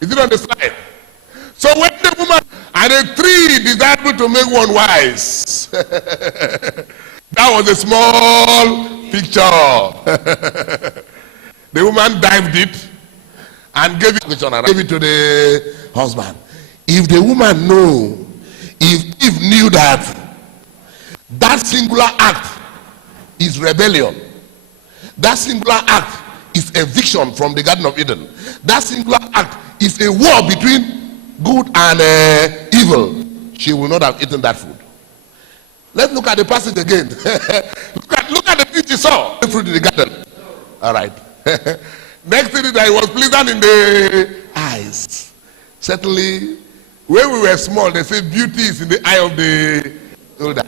Is it on the slide? So when the woman and the three desired to make one wise, that was a small picture. The woman dived it and gave it to the husband. If the woman knew, if Eve knew that singular act is rebellion, that singular act is eviction from the Garden of Eden, that singular act is a war between good and evil, she will not have eaten that food. Let's look at the passage again. look at the thing she saw, the fruit in the garden. All right. Next thing is that it was pleasant in the eyes. Certainly, when we were small, they say beauty is in the eye of the older.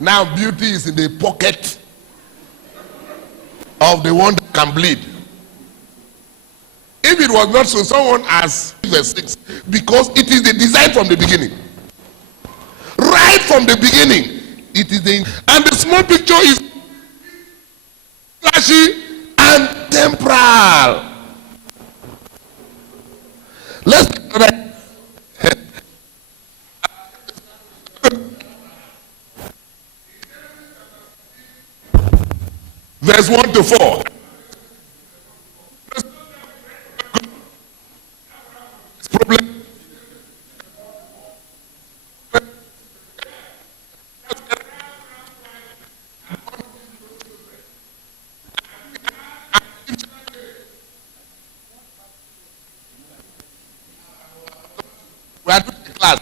Now beauty is in the pocket of the one that can bleed. If it was not so, someone has verse 6, because it is the design from the beginning. Right from the beginning, it is the, and the small picture is flashy and temporal. Let's verse 1 to 4. Problem. We are doing the class.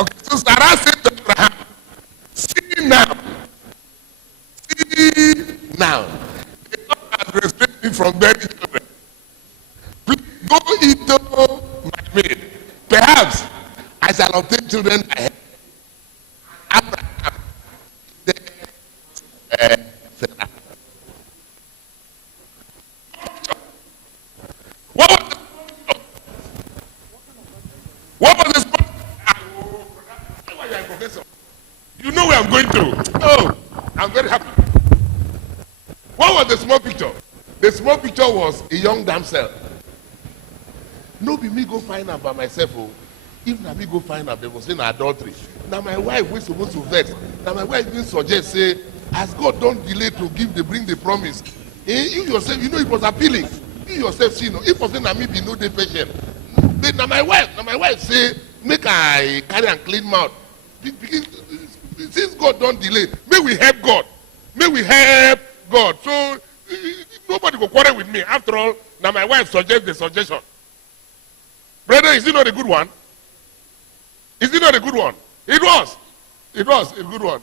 Okay, so Sarah said to Abraham, see now, the Lord has restrained me from bearing children. Please go into my maid. Perhaps I shall obtain children by her. Abraham said, Sarah. What was the spot? Why are you a professor? You know where I'm going to. Oh, I'm very happy. What was the small picture? The small picture was a young damsel. No be me go find out by myself. Oh. If na me go find out, they will say na adultery. Now my wife was supposed to vex. Now my wife even suggest, say, as God don't delay to bring the promise. You yourself, you know it was appealing. You yourself see, no. If person na me be no dey patient. Now my wife say, make I carry and clean mouth. Because since God don't delay, may we help God. May we help God. So nobody go quarrel with me. After all, now my wife suggests the suggestion. Brother, is it not a good one? Is it not a good one? It was. It was a good one.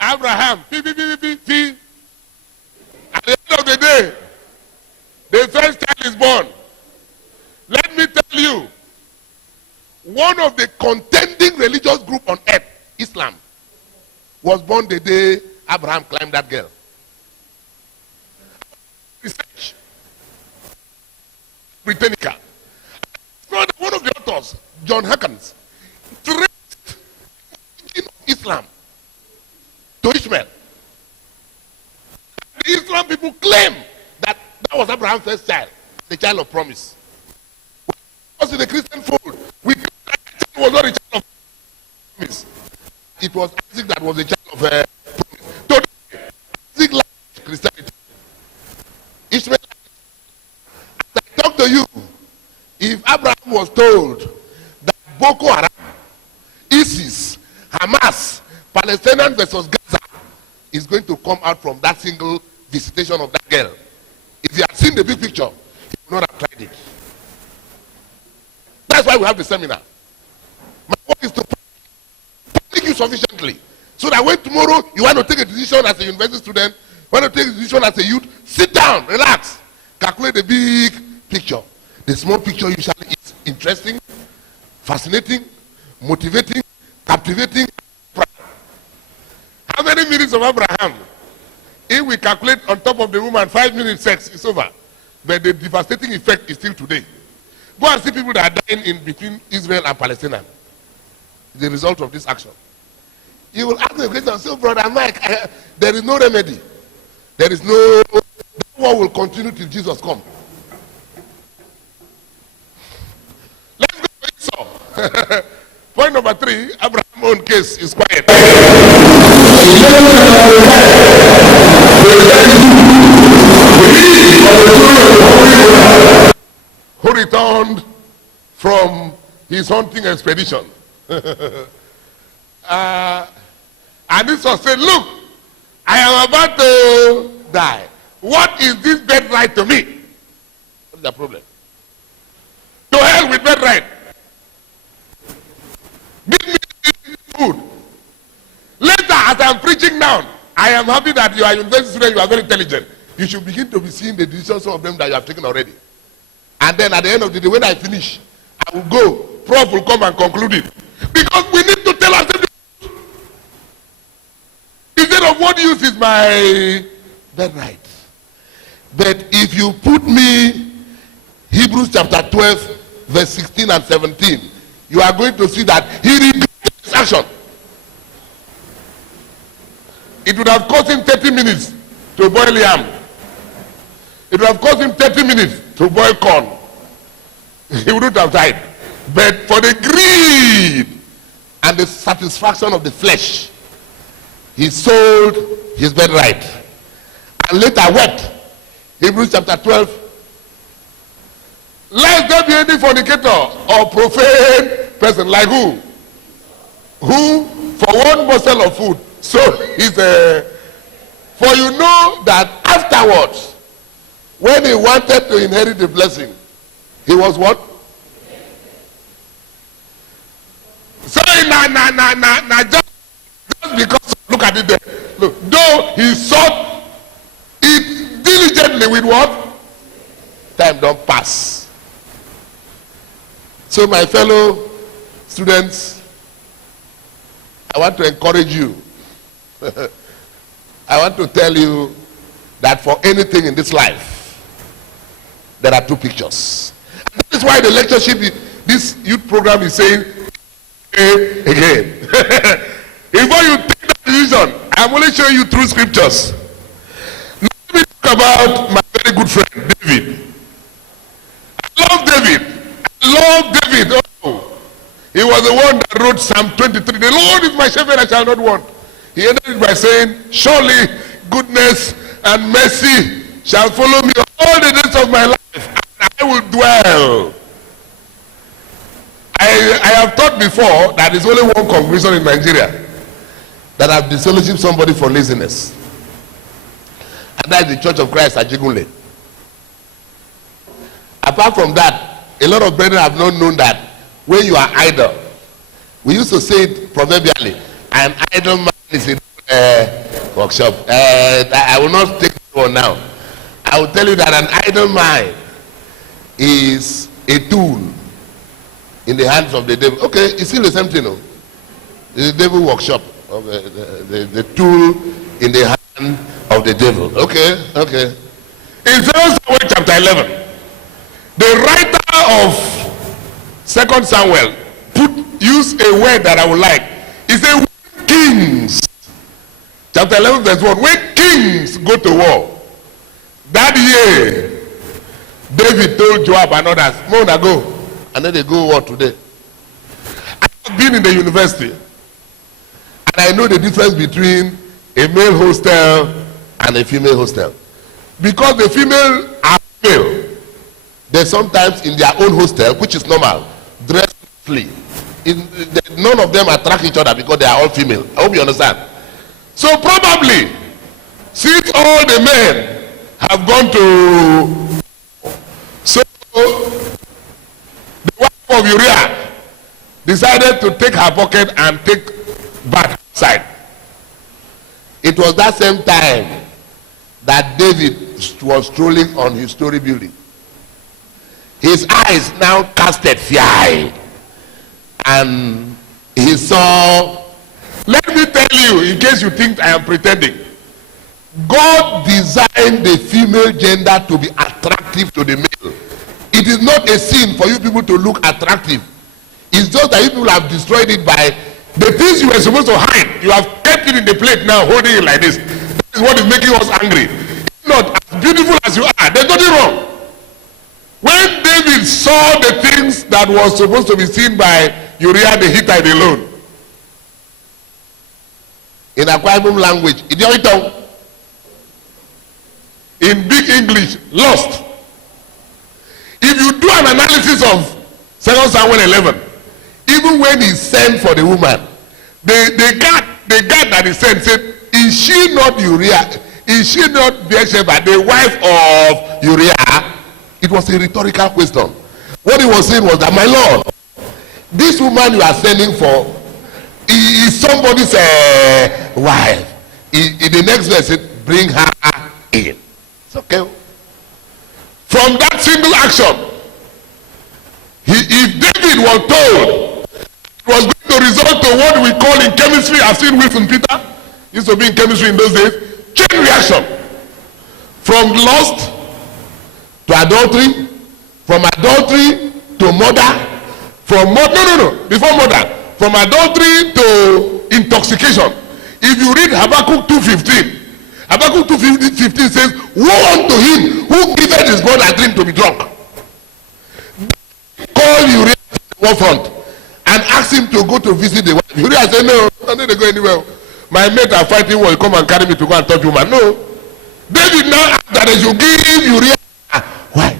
Abraham, at the end of the day, the first child is born. Let me tell you, one of the contending religious group on earth, Islam, was born the day Abraham climbed that girl. Research. Britannica. One of the authors, John Hawkins, traced Islam to Ishmael. The Islam people claim that that was Abraham's first child, the child of promise. Was in the Christian fold, we that was not a child of promise. It was Isaac that was a child of promise. Today, Isaac liked Christianity. Ishmael. As I talk to you, if Abraham was told that Boko Haram, ISIS, Hamas, Palestinians versus Gaza is going to come out from that single visitation of that girl, if he had seen the big picture, he would not have tried it. That's why we have the seminar. My work is to panic you sufficiently so that when tomorrow you want to take a decision as a university student, want to take a decision as a youth, sit down, relax, calculate the big picture. The small picture usually is interesting, fascinating, motivating, captivating. How many minutes of Abraham? If we calculate on top of the woman 5 minutes sex, it's over. But the devastating effect is still today. Go and see people that are dying in between Israel and Palestine. The result of this action. You will ask the question, so brother Mike, there is no remedy. There is no, that one will continue till Jesus comes. Let's go to Esau. Point number 3, Abraham's own case is quiet. Who returned from his hunting expedition. And Esau said, look, I am about to die. What is this birthright to me? What is the problem? To hell with birthright. Give me food. Later, as I am preaching now, I am happy that you are university student, you are very intelligent. You should begin to be seeing the decisions of them that you have taken already. And then at the end of the day, when I finish, I will go. Prof will come and conclude it. Because we need to tell ourselves the truth. Instead of what use is my birthright. But if you put me, Hebrews chapter 12, verse 16 and 17, you are going to see that he regretted his action. It would have cost him 30 minutes to boil yam. It would have cost him 30 minutes to boil corn. He wouldn't have died. But for the greed and the satisfaction of the flesh, he sold his birthright. And later wept. Hebrews chapter 12. Lest there be any fornicator or profane person like who? Who for one morsel of food. So he's a... For you know that afterwards, when he wanted to inherit the blessing, he was what? So just because, look at it there. Look, though he sought it diligently with what? Time don't pass. So my fellow students, I want to encourage you. I want to tell you that for anything in this life, there are two pictures. And that is why the lectureship, this youth program is saying, again. Before you take that decision, I'm only showing you through scriptures. Let me talk about my very good friend, David. I love David. Oh, he was the one that wrote Psalm 23. The Lord is my shepherd, I shall not want. He ended it by saying, surely goodness and mercy shall follow me all the days of my life, and I will dwell. I have thought before that there's only one congregation in Nigeria that have disfellowship somebody for laziness. And that is the Church of Christ at Jigunle. Apart from that, a lot of brethren have not known that when you are idle, we used to say it proverbially, an idle man is in workshop. I will not take this one now. I will tell you that an idle mind is a tool in the hands of the devil. Okay, it's still the same thing, no? It's the devil workshop, of the tool in the hand of the devil. Okay. In 2 Samuel chapter 11, the writer of 2 Samuel use a word that I would like. He said, when kings, chapter 11 verse 1, when kings go to war, that year, David told Joab and others, Mona go. And then they go war today. I have been in the university, and I know the difference between a male hostel and a female hostel. Because the female are female, they sometimes in their own hostel, which is normal, dress flee. None of them attract each other because they are all female. I hope you understand. So probably, since all the men have gone to, so the wife of Uriah decided to take her bucket and take bath outside. It was that same time that David was strolling on his story building. His eyes now casted fear, and he saw, let me tell you, in case you think I am pretending, God designed the female gender to be attractive to the male. It is not a sin for you people to look attractive. It's just that you people have destroyed it by The things you were supposed to hide, you have kept it in the plate now, holding it like this. That is what is making us angry. If not, as beautiful as you are, there's nothing wrong. When David saw the things that was supposed to be seen by Uriah the Hittite alone, in Akwa Ibom language, in big English, lost. If you do an analysis of 2 Samuel 11, even when he sent for the woman, the guard that he sent said, is she not Uriah? Is she not Bathsheba, the wife of Uriah? It was a rhetorical question. What he was saying was that, my Lord, this woman you are sending for is somebody's wife. In the next verse, it bring her in. It's okay. From that single action, if David was told it was going to result to what we call in chemistry, I've seen Wilson Peter used to be in chemistry in those days, chain reaction. From lust to adultery, from adultery to murder, before murder, from adultery to intoxication. If you read Habakkuk 2:15, Habakkuk 2:15 says, woe unto him who giveth his blood a drink to be drunk. Call Uriah to the war front and ask him to go to visit the wife. Uriah said, no, I don't need to go anywhere. My mates are fighting war, you come and carry me to go and touch woman. No. David now asked that they should give Uriah. Why?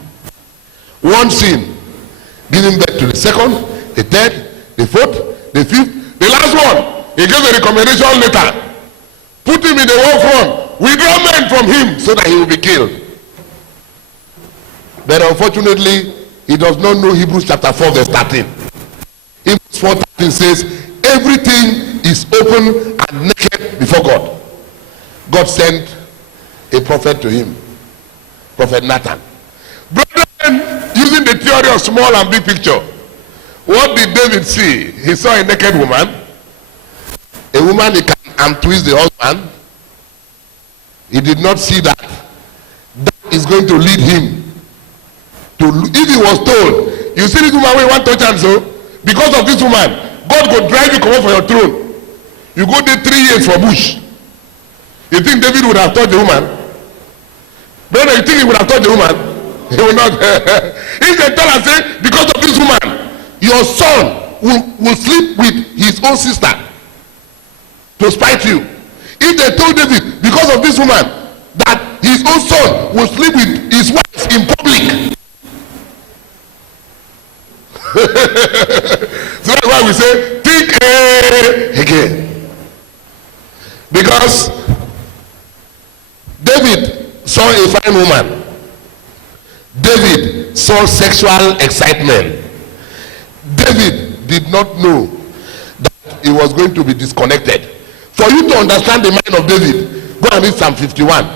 One sin, giving birth to the second, the third, the fourth, the fifth, the last one. He gave a recommendation letter. Put him in the war front. Withdraw men from him so that he will be killed. But unfortunately, he does not know Hebrews chapter 4 verse 13. Hebrews 4:13 says, everything is open and naked before God. God sent a prophet to him, Prophet Nathan. Brethren, using the theory of small and big picture, what did David see? He saw a naked woman, a woman he can twist the husband. He did not see that is going to lead him to, if he was told, you see this woman wey wan touch am so, because of this woman, God go drive you comot for your throne. You go there 3 years for bush. You think David would have touched the woman? Brother, you think he would have touched the woman? He will not. If they tell us, say, because of this woman, your son will sleep with his own sister to spite you. If they told David, because of this woman, that his own son will sleep with his wife in public. So that's why we say, think again. Because David saw a fine woman. David saw sexual excitement. David did not know that he was going to be disconnected. For you to understand the mind of David, go and read Psalm 51.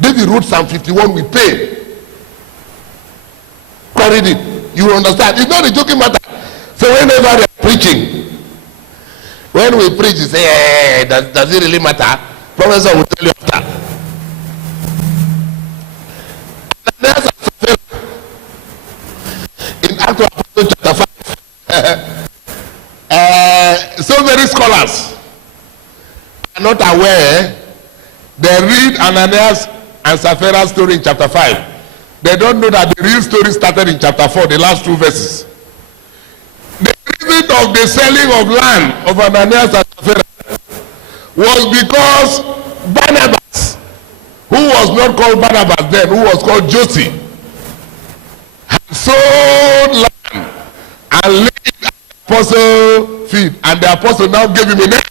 David wrote Psalm 51 with pain. Go and read it. You will understand. It's not a joking matter. So whenever they are preaching, when we preach, you say, hey, does it really matter? Professor will tell you after. In Acts of Apostles chapter 5, so many scholars are not aware. They read Ananias and Sapphira's story in chapter 5. They don't know that the real story started in chapter 4, the last 2 verses. The reason of the selling of land of Ananias and Sapphira was because Barnabas, who was not called Barnabas then, who was called Josie, had sold land and laid at the apostle's feet, and the apostle now gave him a name.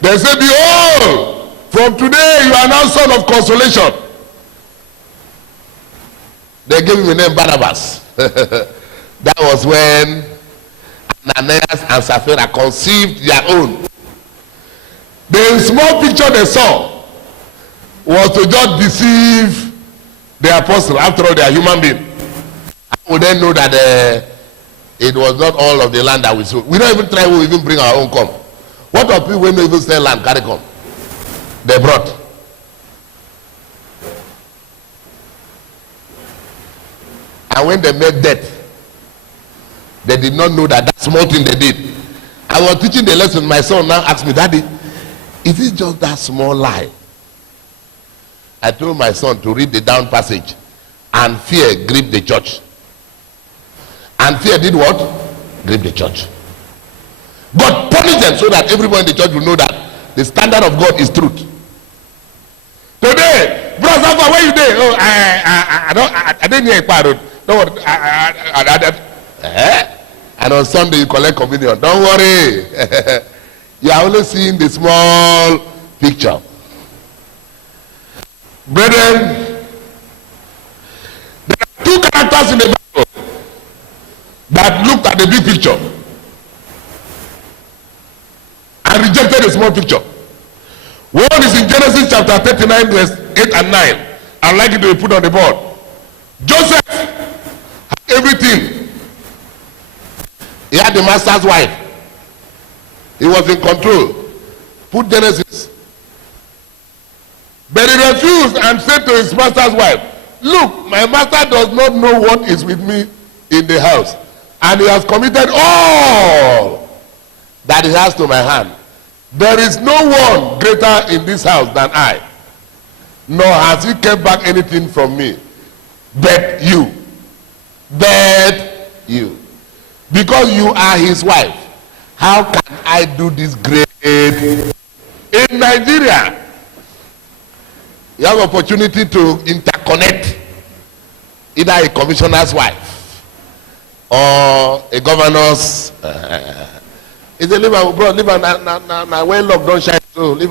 They said, behold, from today you are now son of consolation. They gave him the name Barnabas. That was when Ananias and Sapphira conceived their own. The small picture they saw was to just deceive the apostle. After all, they are human beings. How would they know that it was not all of the land that we sold? We don't even try to even bring our own come. What of people when they even sell land, carry come? They brought. And when they met death, they did not know that small thing they did. I was teaching the lesson. My son now asked me, Daddy, is it just that small lie? I told my son to read the down passage. And fear gripped the church. And fear did what? Gripped the church. God punished them so that everyone in the church will know that the standard of God is truth. Today, brother, where you there? Oh, I didn't hear a parrot. Don't worry. And on Sunday you collect communion. Don't worry. You are only seeing the small picture. Brethren, there are two characters in the Bible that looked at the big picture and rejected the small picture. One is in Genesis chapter 39 verse 8 and 9. I'd like it to be put on the board. Joseph had everything. He had the master's wife. He was in control. Put Genesis. But he refused and said to his master's wife, look, my master does not know what is with me in the house, and he has committed all that he has to my hand. There is no one greater in this house than I, nor has he kept back anything from me, but you. But you. Because you are his wife, how can I do this great? In Nigeria, you have opportunity to interconnect either a commissioner's wife or a governor's. It's a live, bro. Live now. When lock don't shine, so live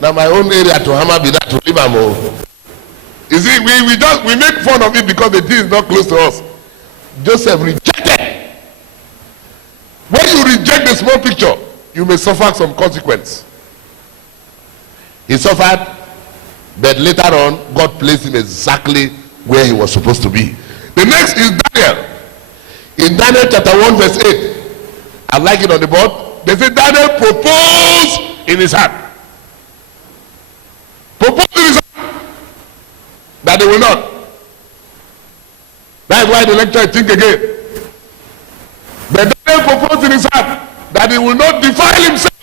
now. My own area to hammer be that to live. You see, we make fun of it because the thing is not close to us. Joseph rejected. When you reject the small picture, you may suffer some consequence. He suffered, but later on, God placed him exactly where he was supposed to be. The next is Daniel. In Daniel chapter 1 verse 8, I like it on the board. They say Daniel proposed in his heart. Proposed in his heart that they will not. That's why the lecturer think again. But Daniel proposed in his heart that he will not defile himself.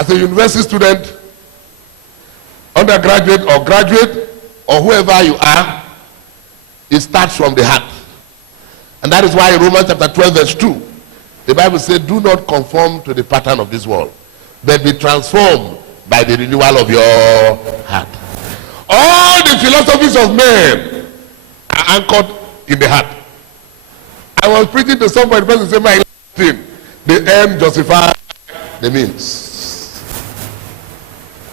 As a university student, undergraduate or graduate, or whoever you are, it starts from the heart. And that is why in Romans chapter 12 verse 2, the Bible says, do not conform to the pattern of this world, but be transformed by the renewal of your heart. All the philosophies of men are anchored in the heart. I was preaching to somebody, the person said, my thing, the end justifies the means.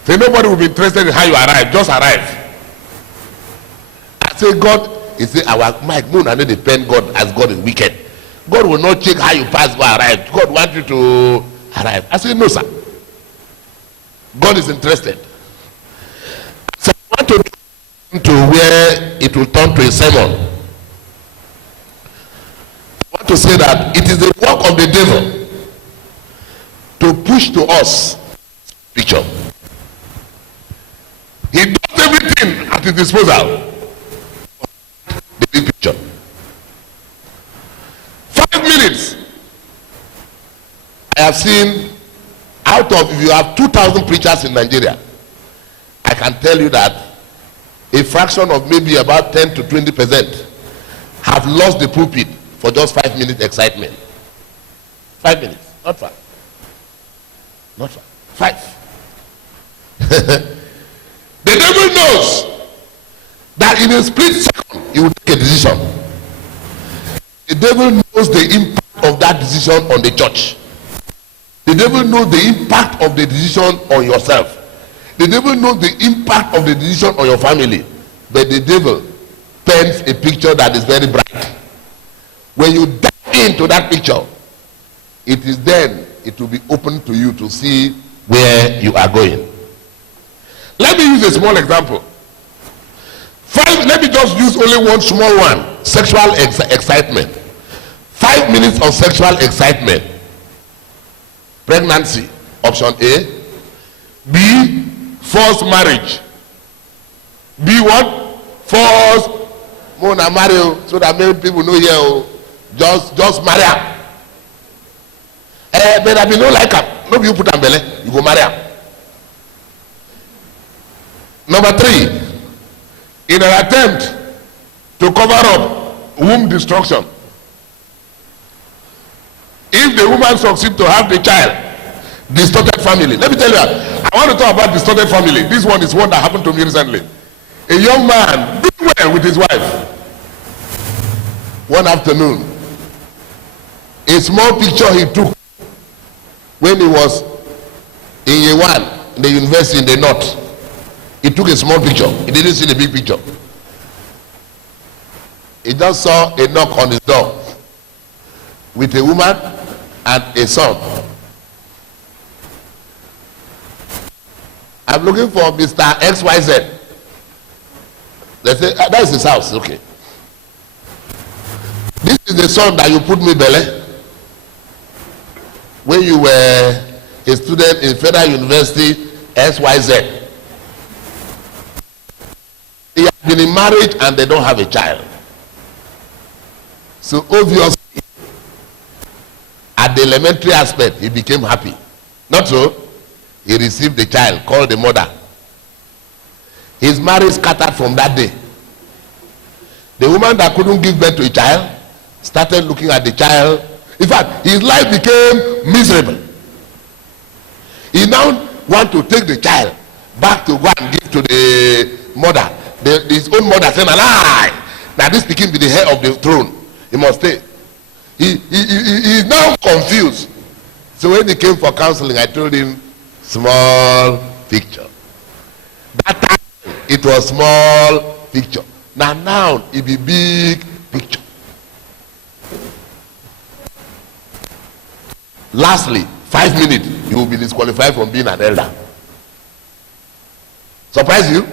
Say nobody will be interested in how you arrive, just arrive. I say God, he say our Mike Moon and then depend God as God is wicked. God will not check how you pass by arrive. God wants you to arrive. I say no, sir. God is interested. So I want to where it will turn to a sermon. I want to say that it is the work of the devil to push to us picture. He does everything at his disposal. The big picture. 5 minutes. I have seen out of, if you have 2,000 preachers in Nigeria, I can tell you that a fraction of maybe about 10 to 20% have lost the pulpit for just 5 minutes excitement. 5 minutes, not 5. Not 5. 5. The devil knows that in a split second he will take a decision. The devil knows the impact of that decision on the church. The devil knows the impact of the decision on yourself. The devil knows the impact of the decision on your family. But the devil paints a picture that is very bright. When you dive into that picture, it is then it will be open to you to see where you are going. Let me use a small example. Let me just use only one small one. Sexual excitement. 5 minutes of sexual excitement. Pregnancy, option A. B, forced marriage. B, what? Forced. Mona marry, so that many people know here. Just marry her. But I be no like am. No be you put am belle, you go marry am. Number 3, in an attempt to cover up womb destruction, if the woman succeeds to have the child, distorted family. Let me tell you, I want to talk about distorted family. This one is one that happened to me recently. A young man doing well with his wife. One afternoon, a small picture he took when he was in year 1 in the university in the north. He took a small picture. He didn't see the big picture. He just saw a knock on his door with a woman and a son. I'm looking for Mr. XYZ. They say, that is his house. Okay. This is the son that you put me belly when you were a student in Federal University XYZ. They have been in marriage and they don't have a child. So obviously, at the elementary aspect, he became happy. Not so? He received the child, called the mother. His marriage scattered from that day. The woman that couldn't give birth to a child started looking at the child. In fact, his life became miserable. He now wants to take the child back to go and give to the mother. His own mother said, "Lie. Now this became the heir of the throne. He must stay." He is now confused. So when he came for counseling, I told him, small picture. That time it was small picture. Now it be big picture. Lastly, 5 minutes, you will be disqualified from being an elder. Surprise you?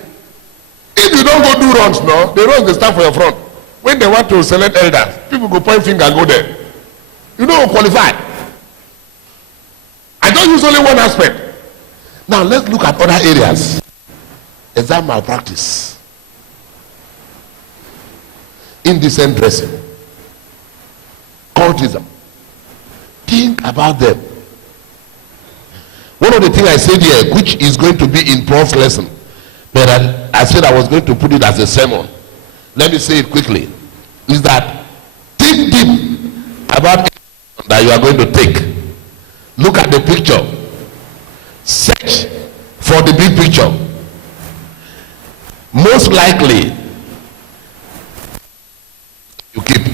If you don't go do runs now, the runs they stand for your front. When they want to select elders, people go point finger and go there. You don't qualify. I don't use only one aspect. Now let's look at other areas. Exam malpractice, indecent dressing, cultism. Think about them. One of the things I said here, which is going to be in Prof's lesson, but I said I was going to put it as a sermon. Let me say it quickly. Is that think deep about that you are going to take. Look at the picture. Search for the big picture. Most likely, you keep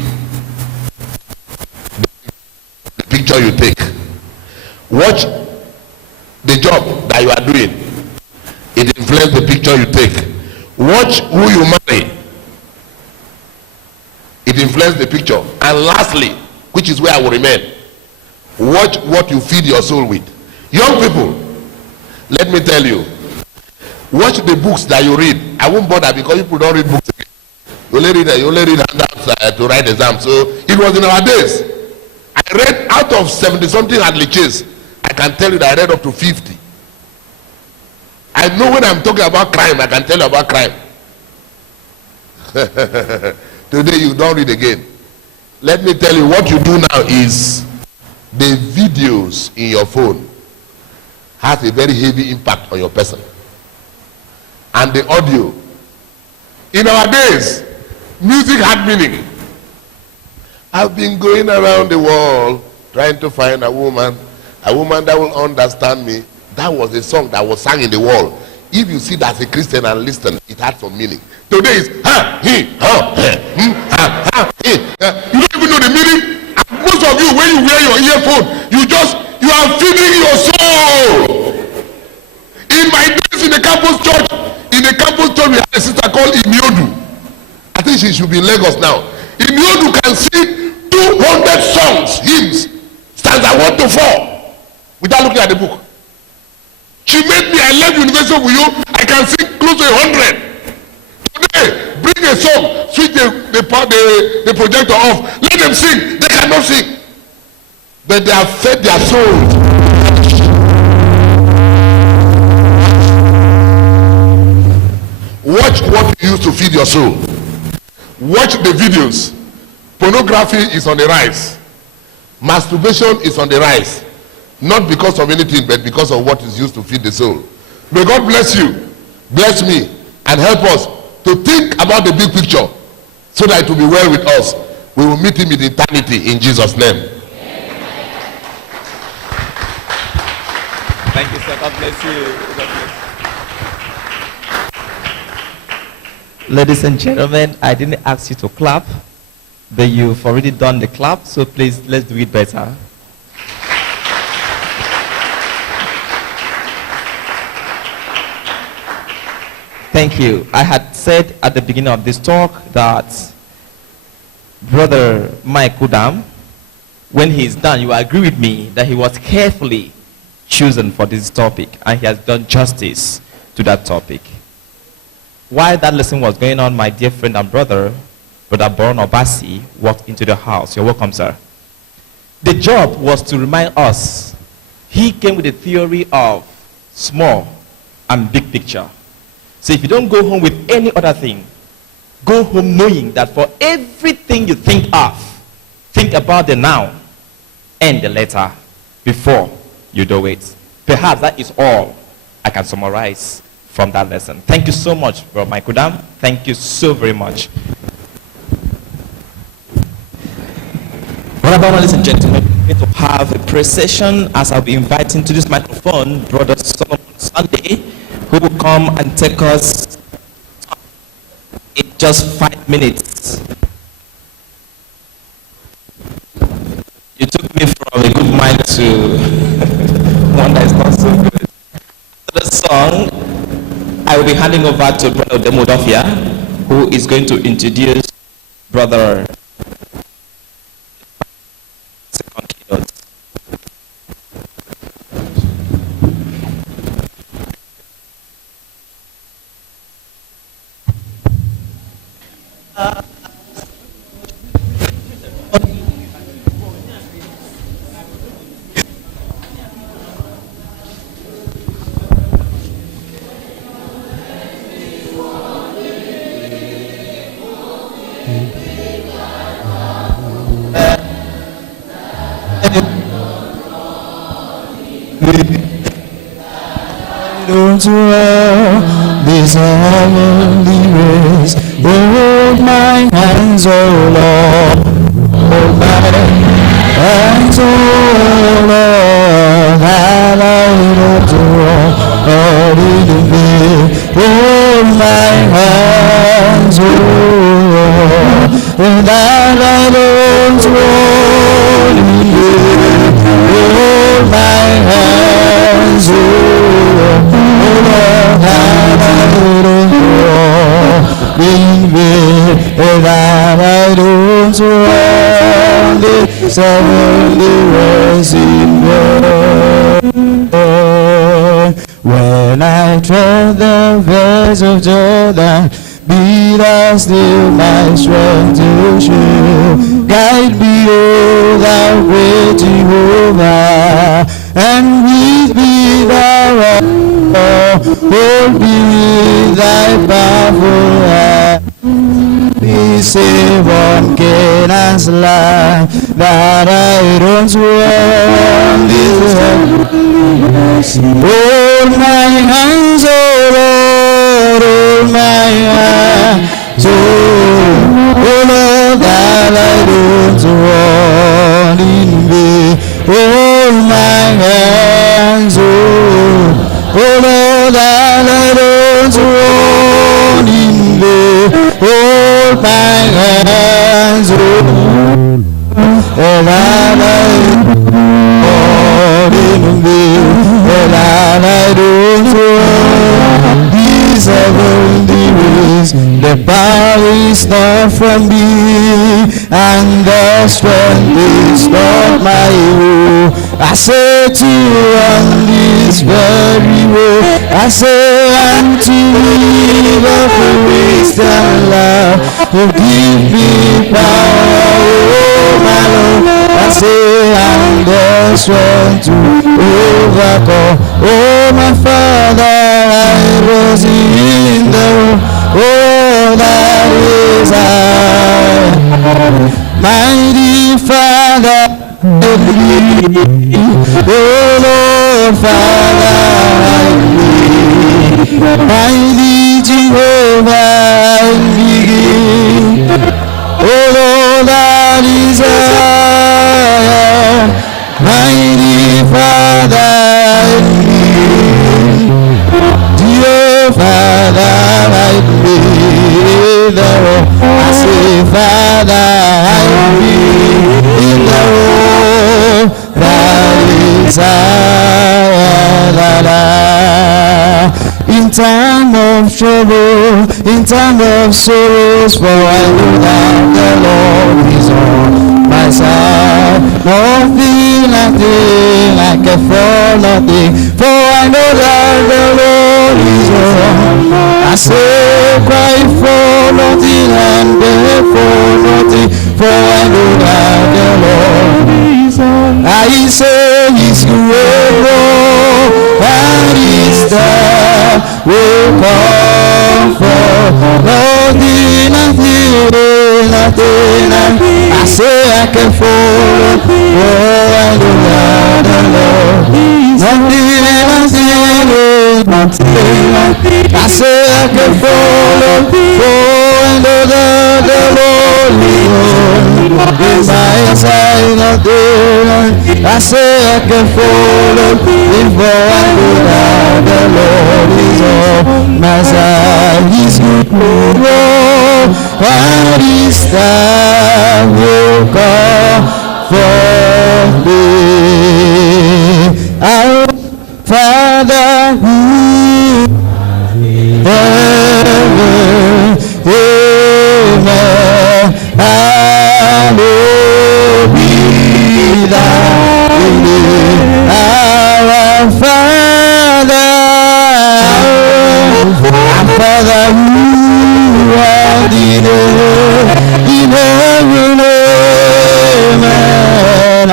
the picture you take. Watch the job that you are doing. It influences the picture you take. Watch who you marry. It influences the picture. And lastly, which is where I will remain, watch what you feed your soul with. Young people, let me tell you, watch the books that you read. I won't bother because people don't read books again. You only read handouts to write exams. So it was in our days. I read out of 70 something at Liches. I can tell you that I read up to 50. I know when I'm talking about crime, I can tell you about crime. Today you don't read again. Let me tell you, what you do now is the videos in your phone has a very heavy impact on your person. And the audio. In our days, music had meaning. I've been going around the world trying to find a woman that will understand me. That was a song that was sung in the world. If you see that as a Christian and listen, it had some meaning. Today is ha, he, ha, he, ha, ha, he. You don't even know the meaning. And most of you, when you wear your earphone, you are feeding your soul. In my days in the campus church, we had a sister called Imiodu. I think she should be in Lagos now. Imiodu can sing 200 songs, hymns, stanza 1 to 4, without looking at the book. She made me, I left University of Uyo, I can sing close to 100. Today, bring a song, switch the projector off, let them sing. They cannot sing. But they have fed their souls. Watch what you use to feed your soul. Watch the videos. Pornography is on the rise. Masturbation is on the rise. Not because of anything, but because of what is used to feed the soul. May God bless you, bless me, and help us to think about the big picture so that it will be well with us. We will meet him in eternity in Jesus' name. Thank you, sir. God bless you. God bless you. Ladies and gentlemen, I didn't ask you to clap, but you've already done the clap, so please, let's do it better. Thank you. I had said at the beginning of this talk that Brother Mike Udam, when he's done, you will agree with me that he was carefully chosen for this topic, and he has done justice to that topic. While that lesson was going on, my dear friend and brother, Brother Boron Obasi, walked into the house. You're welcome, sir. The job was to remind us. He came with a theory of small and big picture. So if you don't go home with any other thing, go home knowing that for everything you think of, think about the now and the later before you do it. Perhaps that is all I can summarize from that lesson. Thank you so much, Bro Mike Udam. Thank you so very much. What about, ladies and gentlemen, we're going to have a prayer session as I'll be inviting to this microphone Brother Solomon Sunday, who will come and take us in just 5 minutes. You took me from a good mind to one that is not so good. After the song, I will be handing over to Brother Demodofia, who is going to introduce Brother Second Keynote. Don't dwell this heavenly race. Hold my hands, oh Lord. Hold my hands, oh Lord. That I don't dwell in me. Hold my hands, oh Lord. That I don't dwell in me. Hold my hands, oh Lord. That I don't want this heavenly ways in vain. When I tread the ways of Jordan, be thou still my strength to show. Guide me, O thou great Jehovah, and with me thou hold me with thy powerful hand. Be saved from Canaan's land, that I don't want this heaven. Hold my hands, O Lord, hold my hands, O Lord, that I don't want in me. Hold my hands, O Lord, that I don't want in me. Hold my hands, oh Lord, that I hold in me, that I don't want these heavenly ways. The power is not from me, and the strength is not my own. I say to you on this very way, I say unto me the Christian love, who give me power, oh my Lord. I say I'm the strength to overcome. Oh my Father, I was in the room. Oh, that is I, mighty Father. Oh Lord, Father, mighty Jehovah, oh Lord, that is mighty Father, dear Father, I believe the Lord. I say, Father, I believe in the Lord, that is in time of trouble, in time of sorrows, for I know that the Lord is on my side. Nothing, nothing, I can fall nothing, for I know that the Lord is on. I say, cry for nothing and beg for nothing, for I know that the Lord is on. I say, His great and His time will come for nothing, nothing, nothing. I say I can fall, oh I know that the Lord. Nothing, nothing, nothing. I say I can fall, oh I know that the Lord is my side, nothing. I say I can fall, before I know that the Lord is on my side. He's good, Lord, and His time will come for me. Our Father who heaven, amen. Hallowed be thy name. Our Father who art in heaven, amen.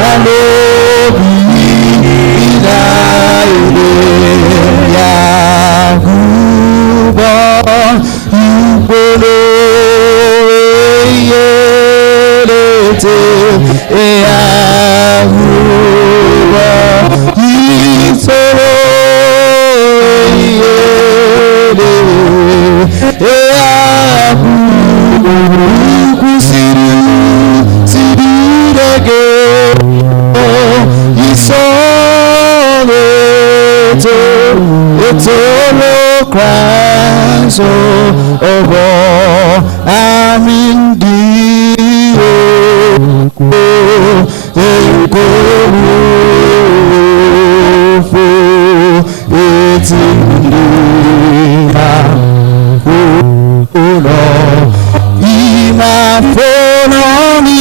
Hallowed be thy name. Yahuwah, Christ, oh, I'm in thee, it's in thee, oh Lord, my phone on me,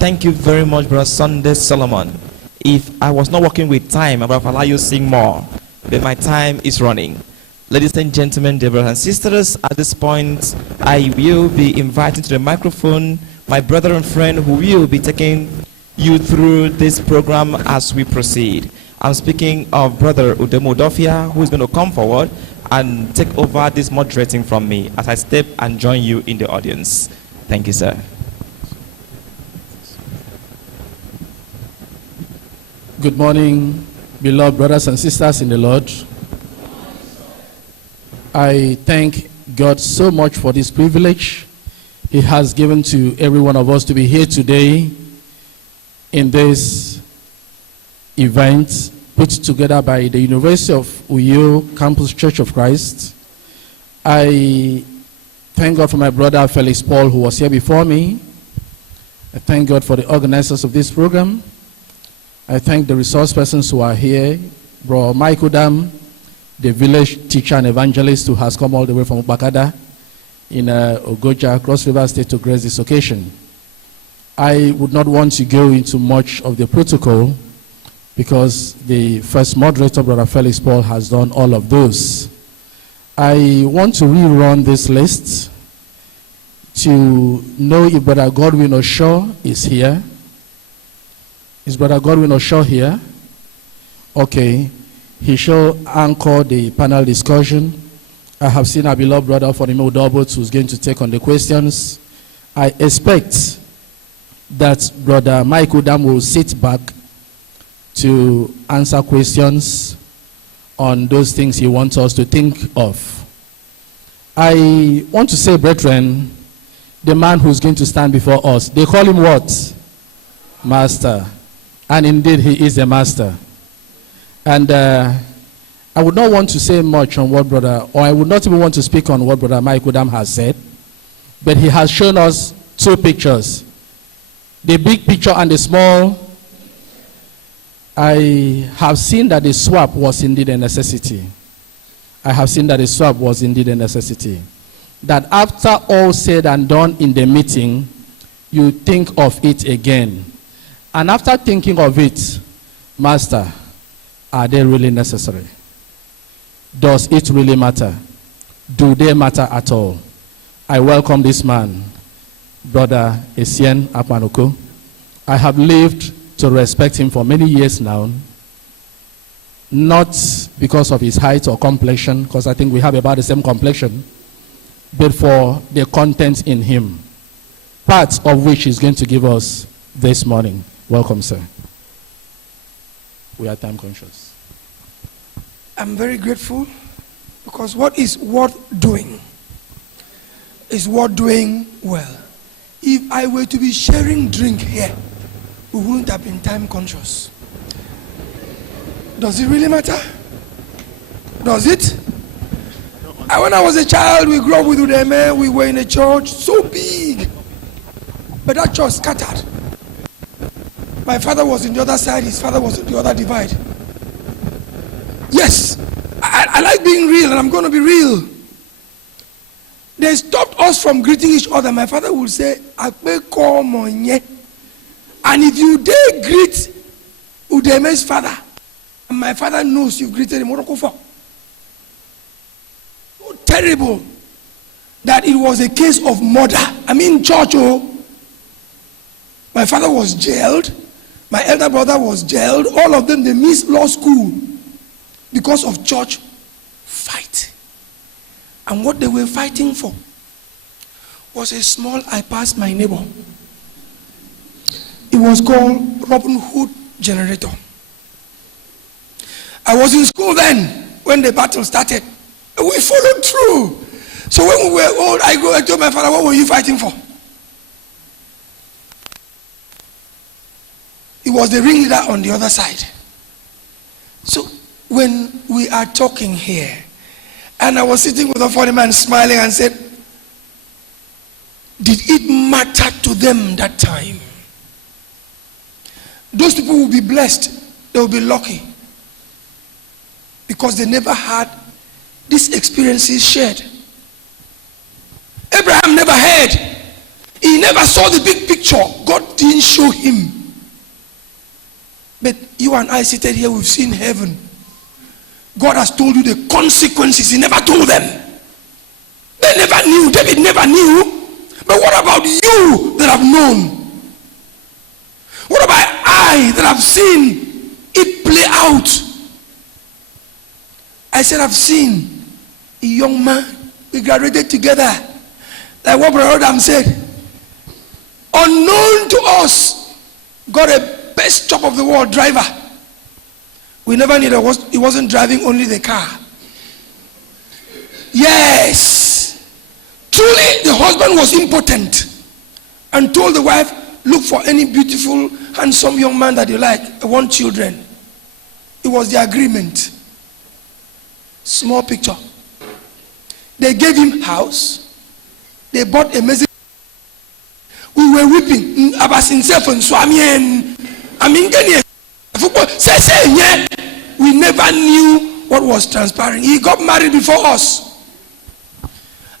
Thank you very much, Brother Sunday Solomon. If I was not working with time, I would have allowed you to sing more, but my time is running. Ladies and gentlemen, dear brothers and sisters, at this point, I will be inviting to the microphone my brother and friend who will be taking you through this program as we proceed. I'm speaking of Brother Udemodofia, who is going to come forward and take over this moderating from me as I step and join you in the audience. Thank you, sir. Good morning, beloved brothers and sisters in the Lord. I thank God so much for this privilege He has given to every one of us to be here today in this event put together by the University of Uyo Campus Church of Christ. I thank God for my brother Felix Paul, who was here before me. I thank God for the organizers of this program. I thank the resource persons who are here, Bro Mike Udam, the village teacher and evangelist who has come all the way from Bakada in Ogoja, Cross River State to grace this occasion. I would not want to go into much of the protocol because the first moderator, Brother Felix Paul, has done all of those. I want to rerun this list to know if Brother Godwin Osho is here. Is Brother Godwin Osho here? Okay. He shall anchor the panel discussion. I have seen our beloved brother Fonime Udobot, who's going to take on the questions. I expect that Brother Mike Udam will sit back to answer questions on those things he wants us to think of. I want to say, brethren, the man who's going to stand before us, they call him what? Master. And indeed, he is a master. And I would not want to say much on what I would not even want to speak on what Brother Mike Udam has said, but he has shown us two pictures, the big picture and the small. I have seen that the swap was indeed a necessity. I have seen that the swap was indeed a necessity. That after all said and done in the meeting, you think of it again. And after thinking of it, Master, are they really necessary? Does it really matter? Do they matter at all? I welcome this man, Brother Essien Akwanuko. I have lived to respect him for many years now, not because of his height or complexion, because I think we have about the same complexion, but for the content in him, parts of which he's going to give us this morning. Welcome, sir. We are time conscious. I'm very grateful because what is worth doing is worth doing well. If I were to be sharing drink here, we wouldn't have been time conscious. Does it really matter? Does it? When I was a child, we grew up with Udeme, we were in a church so big, but that church scattered. My father was in the other side, his father was in the other divide. Yes, I like being real, and I'm going to be real. They stopped us from greeting each other. My father would say, and if you dare greet Udeme's father, and my father knows you've greeted him, so terrible that it was a case of murder. I mean, church, my father was jailed, my elder brother was jailed, all of them, they missed law school because of church fight. And what they were fighting for was a small I passed my neighbor. It was called Robin Hood generator. I was in school then when the battle started. We followed through. So when we were old, I told my father, what were you fighting for? It was the ringleader on the other side. So when we are talking here, and I was sitting with a funny man smiling and said, did it matter to them that time? Those people will be blessed. They will be lucky. Because they never had these experiences shared. Abraham never heard. He never saw the big picture. God didn't show him. But you and I seated here, we've seen heaven. God has told you the consequences. He never told them. They never knew. David never knew. But what about you that have known? What about I that have seen it play out? I said, I've seen a young man. We graduated together. Like what Brother Adam said. Unknown to us, got a best job of the world driver. We never knew that he wasn't driving only the car. Yes. Truly, the husband was impotent and told the wife, look for any beautiful, handsome young man that you like. I want children. It was the agreement. Small picture. They gave him house. They bought a message. We were weeping. We never knew what was transpiring. He got married before us.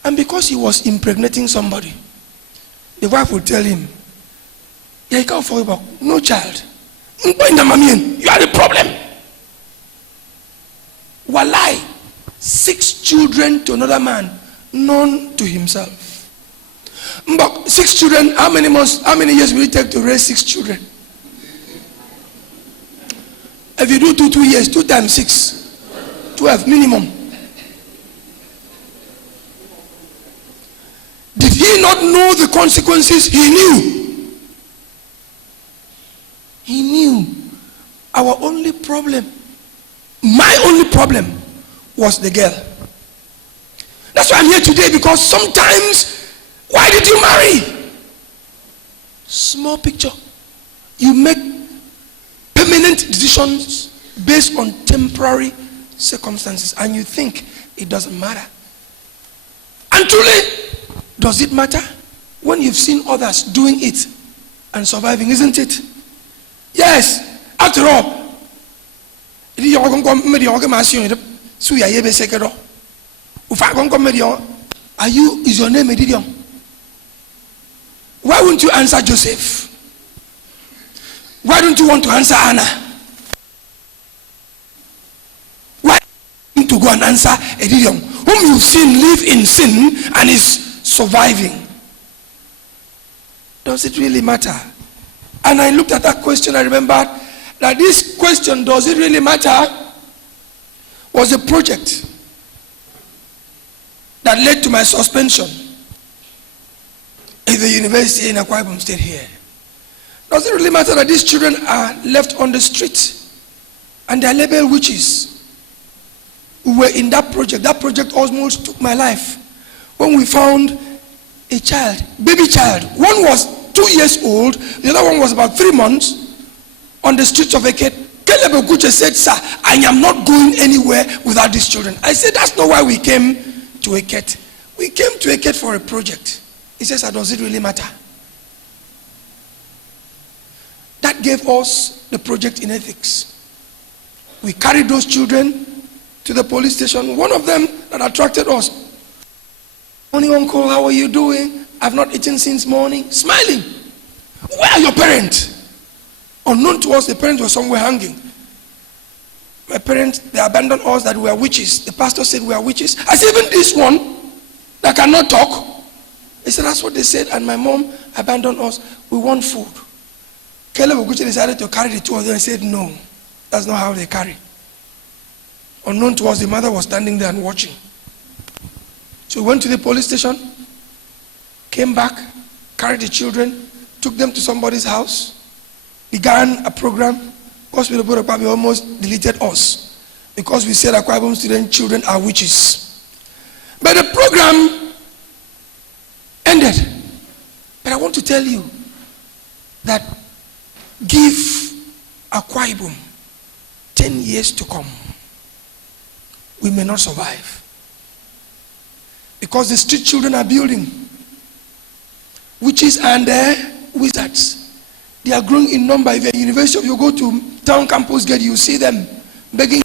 And because he was impregnating somebody, the wife would tell him, yeah, you can't fall back. No child. You are the problem. Walai, 6 children to another man, none to himself. But 6 children, how many months, how many years will it take to raise 6 children? If you do 2 years, 2 times 6, 12 minimum. Did he not know the consequences? He knew. He knew. Our only problem, my only problem, was the girl. That's why I'm here today, because sometimes, why did you marry? Small picture. You make permanent decisions based on temporary circumstances, and you think it doesn't matter. And truly, does it matter? When you've seen others doing it and surviving, isn't it? Yes. After all, are you, is your name Edidion? Why wouldn't you answer Joseph? Why don't you want to answer Anna? Why don't you go and answer Edidion, whom you've seen live in sin and is surviving? Does it really matter? And I looked at that question. I remembered that this question, does it really matter, was a project that led to my suspension at the university in Akwa Ibom State here. Does it really matter that these children are left on the street and they are labeled witches? We were in that project. That project almost took my life. When we found a child, baby child, one was 2 years old, the other one was about 3 months, on the streets of Eket. Caleb Oguche said, sir, I am not going anywhere without these children. I said, that's not why we came to Eket. We came to Eket for a project. He says, does it really matter? That gave us the project in ethics. We carried those children to the police station. One of them that attracted us, morning uncle, how are you doing? I've not eaten since morning. Smiling. Where are your parents? Unknown to us, the parents were somewhere hanging. My parents, they abandoned us that we are witches. The pastor said we are witches. I said, even this one that cannot talk. He said, that's what they said. And my mom abandoned us. We want food. Caleb Oguche decided to carry the 2 of them and said, no, that's not how they carry. Unknown to us, the mother was standing there and watching. So we went to the police station, came back, carried the children, took them to somebody's house, began a program. Hospital Board of Public almost deleted us because we said Akwa Ibom student children are witches. But the program ended. But I want to tell you that give Akwa Ibom 10 years to come, we may not survive. Because the street children are building. Witches and wizards. They are growing in number. If you're at university, if you go to town campus gate, you see them begging,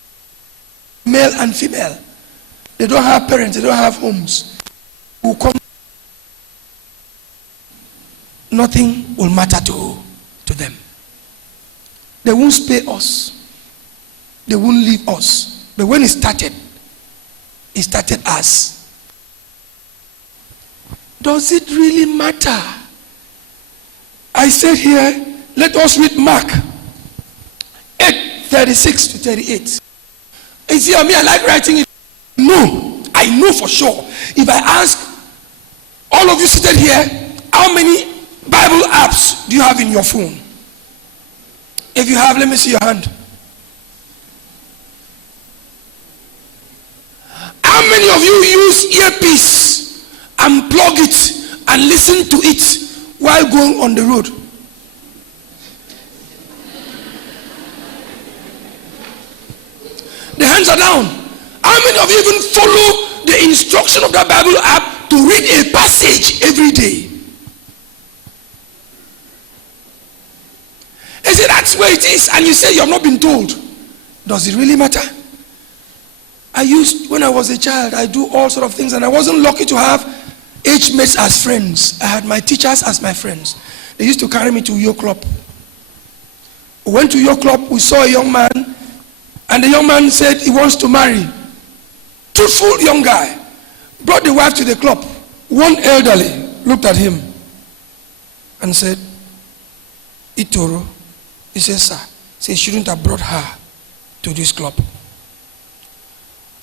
male and female. They don't have parents, they don't have homes. Who come, nothing will matter to them. They won't spare us. They won't leave us. But when it started us. Does it really matter? I said here, let us read Mark 8:36 to 38. You see, I like writing it. No, I know for sure. If I ask all of you seated here, how many Bible apps do you have in your phone? If you have, let me see your hand. How many of you use earpiece and plug plug it and listen to it while going on the road. The hands are down. How many of you even follow the instruction of that Bible app to read a passage every day? You see, that's where it is, and you say you have not been told. Does it really matter? When I was a child, I do all sort of things, and I wasn't lucky to have age mates as friends. I had my teachers as my friends. They used to carry me to your club. We went to your club, we saw a young man, and the young man said he wants to marry. Truthful young guy. Brought the wife to the club. One elderly looked at him and said, Itoro. He said, sir, he shouldn't have brought her to this club.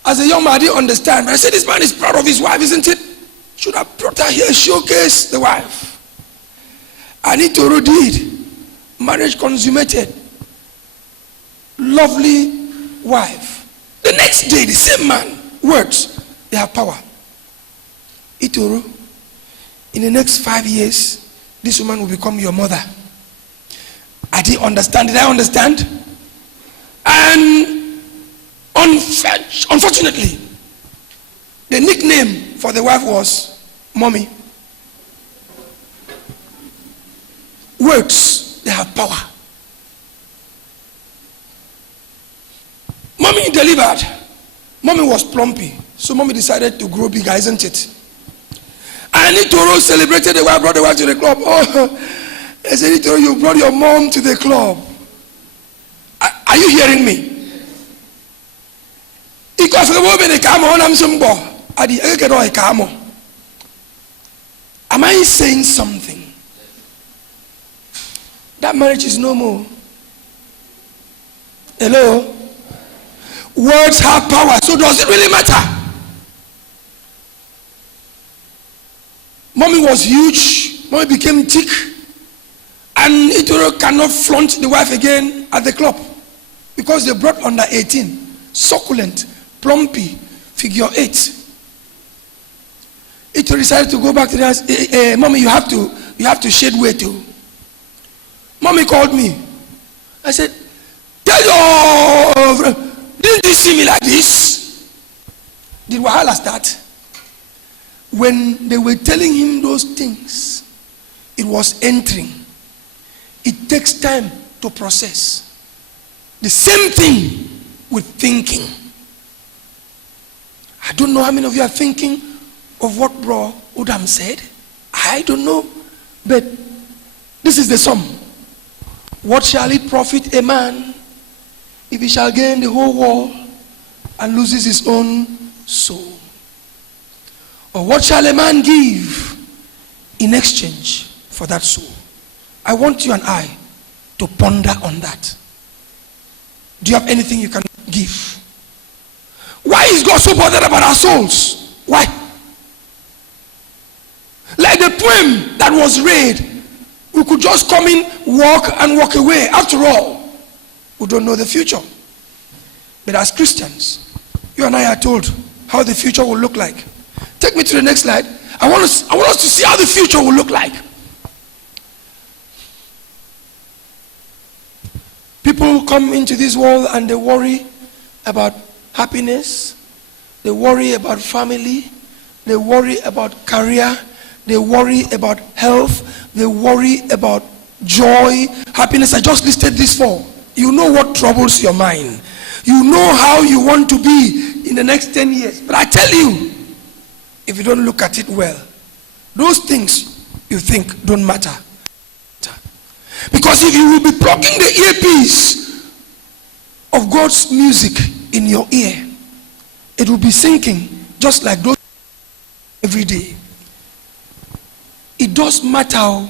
As a young man, I didn't understand. But I said, this man is proud of his wife, isn't it? Should have brought her here, showcase the wife. And Itoro did. Marriage consummated. Lovely wife. The next day, the same man. Words, they have power. Itoro, in the next 5 years, this woman will become your mother. I didn't understand. Did I understand? And unfortunately, the nickname for the wife was Mommy. Words, they have power. Mommy delivered. Mommy was plumpy, so Mommy decided to grow bigger, isn't it? And Itoro celebrated the wife, brought the wife to the club. Oh, I said, Itoro, you brought your mom to the club. Are you hearing me? Am I saying something? That marriage is no more. Hello? Words have power, so does it really matter? Mommy was huge, Mommy became thick, and Itoro cannot flaunt the wife again at the club because they brought under 18, succulent, plumpy, figure 8. Itoro decided to go back to the house. Mommy, you have to shed weight too. Mommy called me. I said, tell your didn't you see me like this? Did Wahala start? When they were telling him those things, it was entering. It takes time to process. The same thing with thinking. I don't know how many of you are thinking of what Bro Udam said. I don't know. But this is the sum. What shall it profit a man if he shall gain the whole world and loses his own soul? Or what shall a man give in exchange for that soul? I want you and I to ponder on that. Do you have anything you can give? Why is God so bothered about our souls? Why? Like the poem that was read, we could just come in, walk, and walk away. After all, we don't know the future. But as Christians, you and I are told how the future will look like. Take me to the next slide. I want us to see how the future will look like. People come into this world and they worry about happiness. They worry about family. They worry about career. They worry about health. They worry about joy, happiness. I just listed these four. You know what troubles your mind. You know how you want to be in the next 10 years. But I tell you, if you don't look at it well, those things you think don't matter. Because if you will be plugging the earpiece of God's music in your ear, it will be sinking just like those every day. It does matter,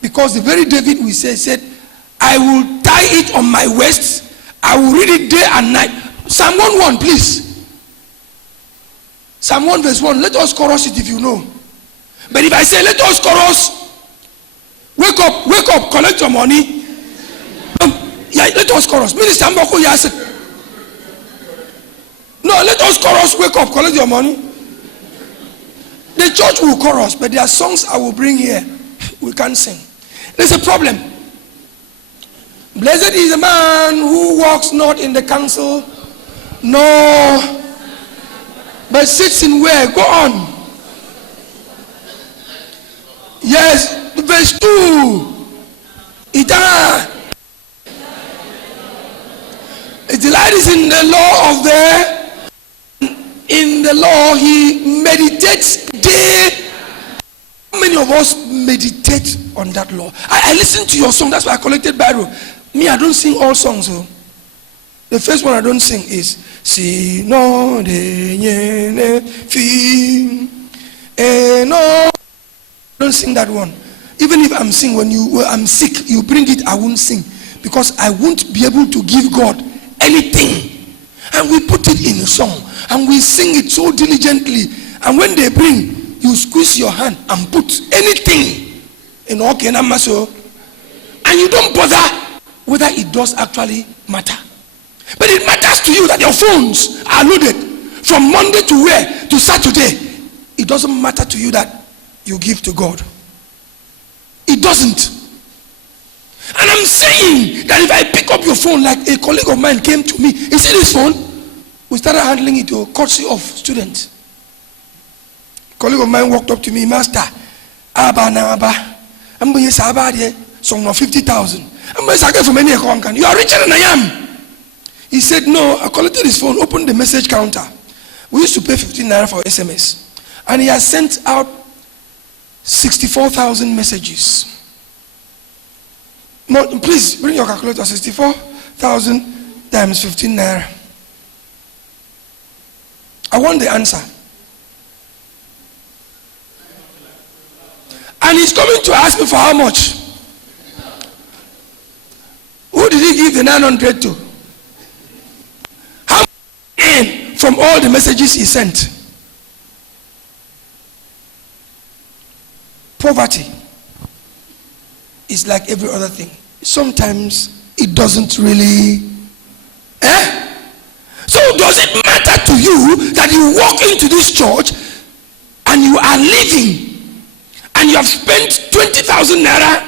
because the very David we said, I will tie it on my waist, I will read it day and night. Psalm 1:1, please. Psalm 1 verse 1. Let us chorus it if you know. But if I say let us chorus, wake up, collect your money. Yeah, let us chorus. Minister Mboko, yes. No, let us chorus, wake up, collect your money. The church will chorus, but there are songs I will bring here. We can't sing. There's a problem. Blessed is the man who walks not in the counsel, no, but sits in where? Go on. Yes, verse 2. Ita. His delight is in the law of in the law he meditates day. How many of us meditate on that law? I listen to your song, that's why I collected Bible. Me, I don't sing all songs. So. The first one I don't sing is Si no de ne fi no. I don't sing that one. Even if I'm sing when I'm sick, you bring it, I won't sing because I won't be able to give God anything. And we put it in a song and we sing it so diligently. And when they bring, you squeeze your hand and put anything in okay and you don't bother whether it does actually matter. But it matters to you that your phones are loaded from Monday to where? To Saturday. It doesn't matter to you that you give to God. It doesn't. And I'm saying that if I pick up your phone, like a colleague of mine came to me, you see this phone? We started handling it to courtesy of students. A colleague of mine walked up to me, Master, Abba na Abba, I'm going to say Abba there, some of 50,000. I'm going to say from any account. You are richer than I am. He said, no, I collected his phone, opened the message counter. We used to pay 15 naira for SMS. And he has sent out 64,000 messages. No, please bring your calculator. 64,000 times 15 naira. I want the answer. And he's coming to ask me for how much. Who did he give the 900 to? How much from all the messages he sent? Poverty is like every other thing. Sometimes it doesn't really. So does it matter to you that you walk into this church and you are living and you have spent 20,000 naira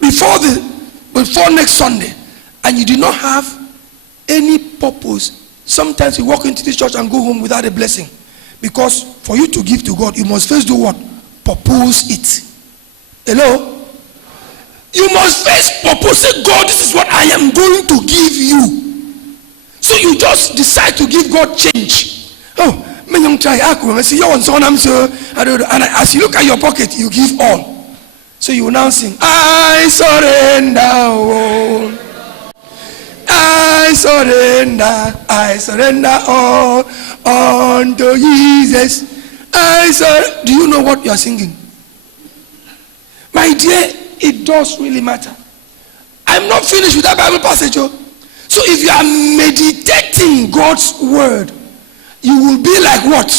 before next Sunday and you do not have any purpose? Sometimes you walk into this church and go home without a blessing, because for you to give to God, you must first do what? Purpose it. Hello? You must first purpose, say, God, this is what I am going to give you. So you just decide to give God change. Oh, and as you look at your pocket, you give all. So you will now sing, I surrender, oh, I surrender all unto Jesus. Do you know what you are singing? My dear, it does really matter. I'm not finished with that Bible passage. So if you are meditating God's word, you will be like what?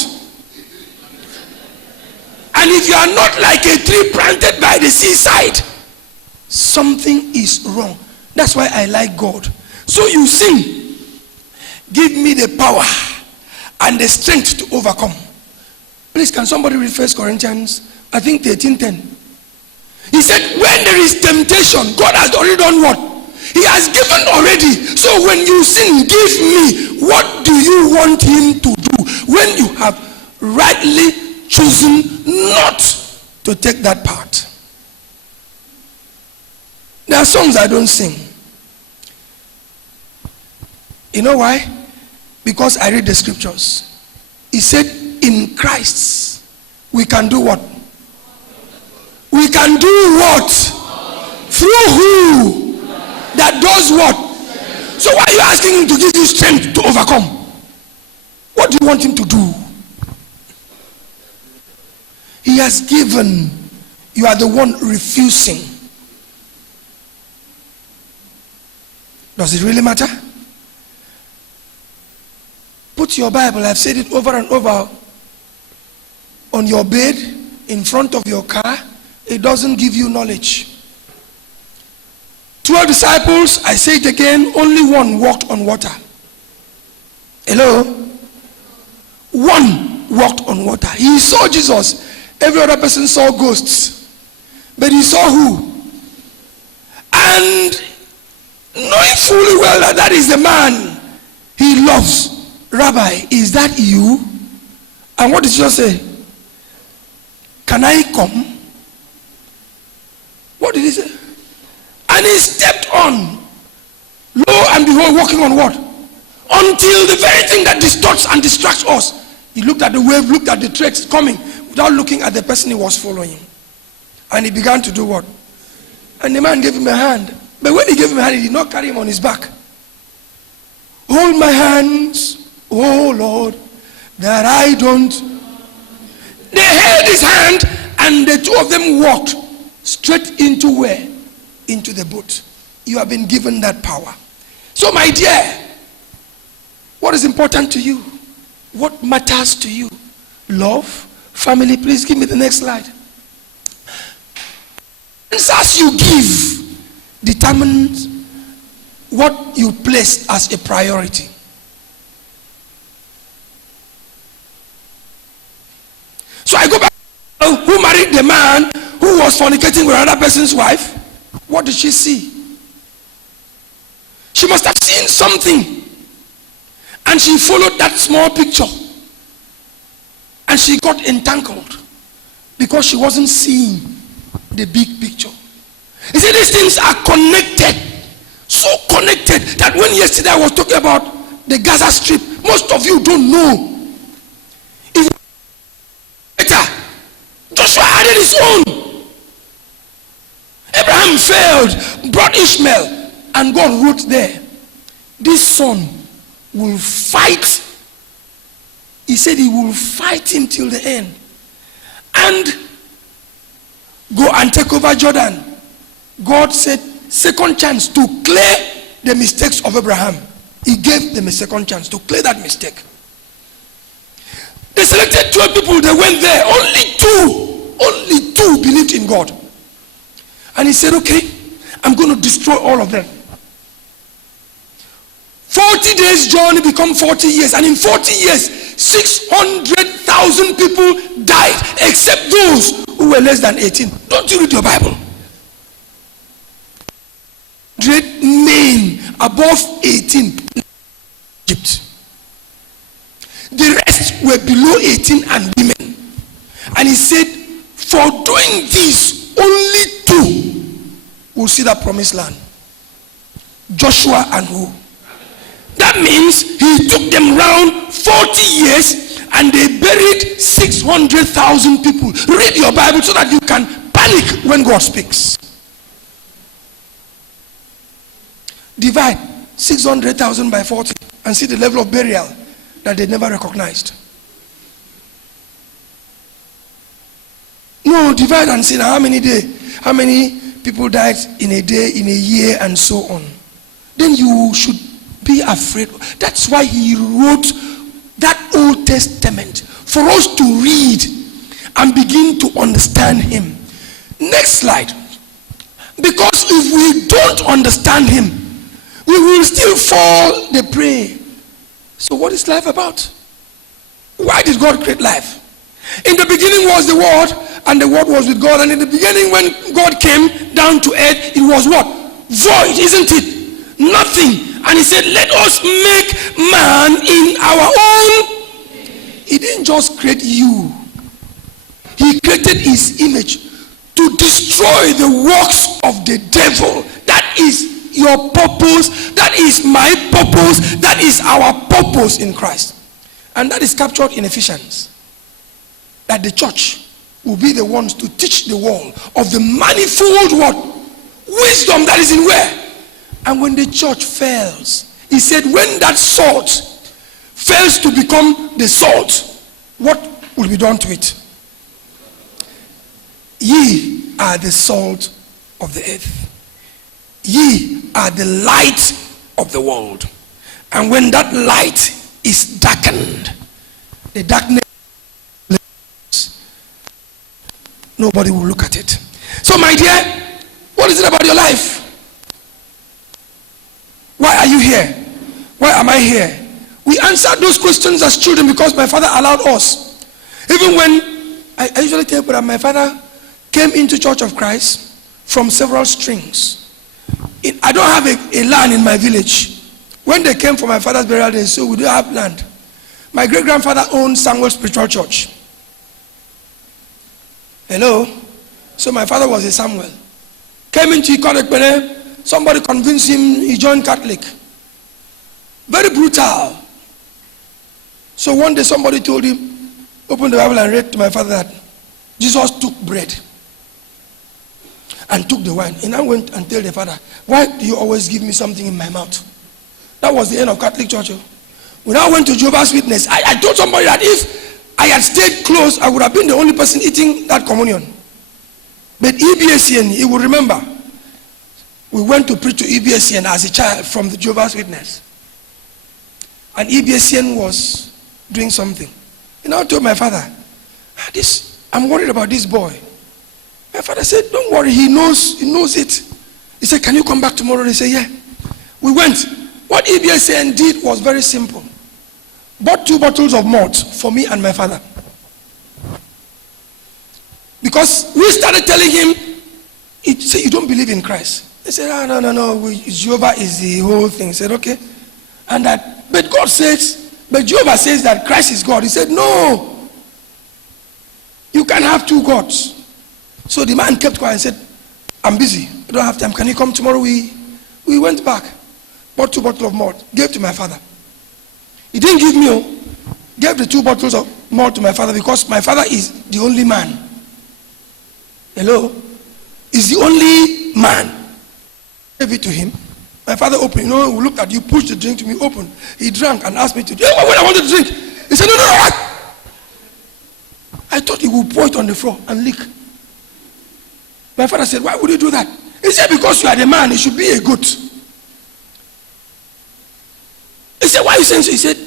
And if you are not like a tree planted by the seaside, something is wrong. That's why I like God. So you sing, give me the power and the strength to overcome. Please, can somebody read 1 Corinthians, I think 13:10. He said, when there is temptation, God has already done what? He has given already. So when you sing, give me, what do you want him to do? When you have rightly chosen not to take that part. There are songs I don't sing. You know why? Because I read the scriptures. He said, in Christ, we can do what? We can do what? Through who? That does what? So why are you asking him to give you strength to overcome? What do you want him to do? He has given. You are the one refusing. Does it really matter? Put your Bible, I've said it over and over, on your bed, in front of your car. It doesn't give you knowledge. 12 disciples, I say it again, only one walked on water. Hello? One walked on water. He saw Jesus. Every other person saw ghosts. But he saw who? And knowing fully well that that is the man he loves. Rabbi, is that you? And what did Jesus say? Can I come? What did he say? And he stepped on. Lo and behold, walking on what? Until the very thing that distorts and distracts us. He looked at the wave, looked at the tracks coming, without looking at the person he was following. And he began to do what? And the man gave him a hand. But when he gave him a hand, he did not carry him on his back. Hold my hands, oh Lord, that I don't. They held his hand, and the two of them walked straight into where? Into the boat. You have been given that power. So my dear, what is important to you? What matters to you? Love, family. Please give me the next slide. Answers you give determines what you place as a priority. So I go back. Who married the man who was fornicating with another person's wife? What did she see? She must have seen something, and she followed that small picture, and she got entangled because she wasn't seeing the big picture. You see, these things are connected, so connected that when yesterday I was talking about the Gaza Strip, most of you don't know. If better, Joshua added his own. Abraham failed, brought Ishmael, and God wrote there, this son will fight. He said he will fight him till the end. And go and take over Jordan. God said, second chance to clear the mistakes of Abraham. He gave them a second chance to clear that mistake. They selected 12 people, they went there. Only two believed in God. And he said, okay, I'm going to destroy all of them. 40 days journey become 40 years. And in 40 years, 600,000 people died, except those who were less than 18. Don't you read your Bible? 100 men above 18 Egypt. The rest were below 18 and women. And he said, for doing this, only two will see that promised land. Joshua and who? That means he took them round 40 years and they buried 600,000 people. Read your Bible so that you can panic when God speaks. Divide 600,000 by 40 and see the level of burial that they never recognized. No, divide and see how many people died in a day, in a year, and so on. Then you should be afraid. That's why he wrote that Old Testament, for us to read and begin to understand him. Next slide. Because if we don't understand him, we will still fall the prey. So what is life about? Why did God create life? In the beginning was the Word, and the Word was with God. And in the beginning, when God came down to earth, it was what? Void, isn't it? Nothing. And he said, let us make man in our own. He didn't just create you. He created his image to destroy the works of the devil. That is your purpose. That is my purpose. That is our purpose in Christ. And that is captured in Ephesians. That the church will be the ones to teach the world of the manifold what? Wisdom that is in where? And when the church fails, he said, when that salt fails to become the salt, what will be done to it? Ye are the salt of the earth. Ye are the light of the world. And when that light is darkened, the darkness, nobody will look at it. So my dear, what is it about your life? Why are you here? Why am I here? We answered those questions as children because my father allowed us. Even when I usually tell people that my father came into Church of Christ from several strings. I don't have a land in my village. When they came for my father's burial day, so we don't have land. My great-grandfather owned Samuel Spiritual Church. Hello? So my father was a Samuel. Came into Ikonekpene, somebody convinced him he joined Catholic. Very brutal. So one day somebody told him, open the Bible and read to my father that Jesus took bread and took the wine. And I went and told the father, why do you always give me something in my mouth? That was the end of Catholic Church. When I went to Jehovah's Witness, I told somebody that if I had stayed close, I would have been the only person eating that communion. But EBSN, he will remember. We went to preach to EBSN as a child from the Jehovah's Witness. And EBSN was doing something. And I told my father, I'm worried about this boy. My father said, don't worry, he knows it. He said, can you come back tomorrow? He said, yeah. We went. What EBSN did was very simple. Bought 2 bottles of malt for me and my father. Because we started telling him, he said, you don't believe in Christ. He said, no, Jehovah is the whole thing. He said, okay. And that, but Jehovah says that Christ is God. He said, no. You can't have 2 gods. So the man kept quiet and said, I'm busy. I don't have time. Can you come tomorrow? We went back. Bought 2 bottles of malt. Gave to my father. He didn't give me. Gave the 2 bottles of malt to my father because my father is the only man. Hello? Is the only man. Gave it to him. My father opened. We looked at you, pushed the drink to me, open. He drank and asked me to drink. When I wanted to drink, he said, no. I thought he would pour it on the floor and lick. My father said, why would you do that? He said, because you are the man, it should be a goat. He said, why are you saying so? He said,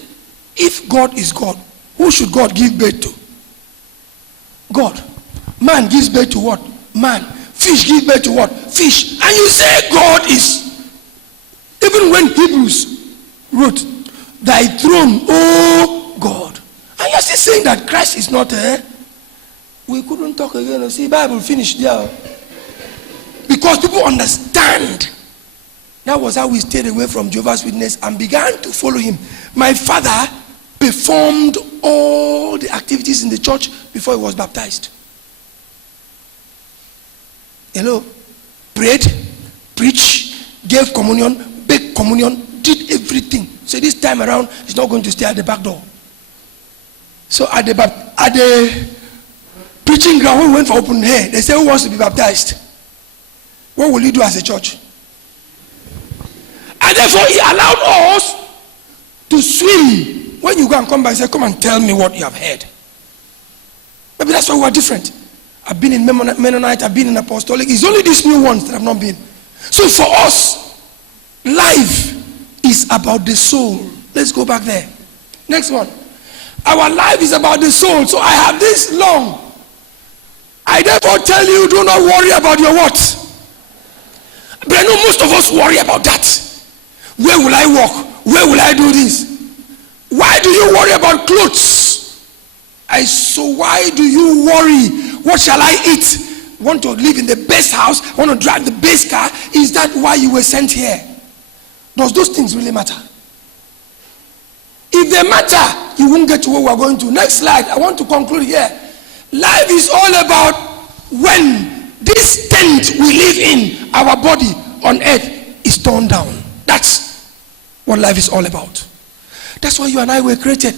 if God is God, who should God give birth to? God. Man gives birth to what? Man. Fish gives birth to what? Fish. And you say God is. Even when Hebrews wrote, thy throne, oh God. And you're still saying that Christ is not there. We couldn't talk again. See, Bible finished there. Because people understand. That was how we stayed away from Jehovah's Witness and began to follow him. My father performed all the activities in the church before he was baptized. Hello? Prayed, preached, gave communion, baked communion, did everything. So this time around, he's not going to stay at the back door. So at the preaching ground, when we went for open air, they said, who wants to be baptized? What will you do as a church? And therefore, he allowed us to swim. When you go and come back, he said, come and tell me what you have heard. Maybe that's why we are different. I've been in Mennonite, I've been in Apostolic. It's only these new ones that have not been. So for us, life is about the soul. Let's go back there. Next one. Our life is about the soul. So I have this long. I therefore tell you, do not worry about your what? But I know most of us worry about that. Where will I walk? Where will I do this? Why do you worry about clothes? So why do you worry? What shall I eat? Want to live in the best house? Want to drive the best car? Is that why you were sent here? Does those things really matter? If they matter, you won't get to where we're going to. Next slide. I want to conclude here. Life is all about when this tent we live in, our body on earth, is torn down. That's what life is all about. That's why you and I were created.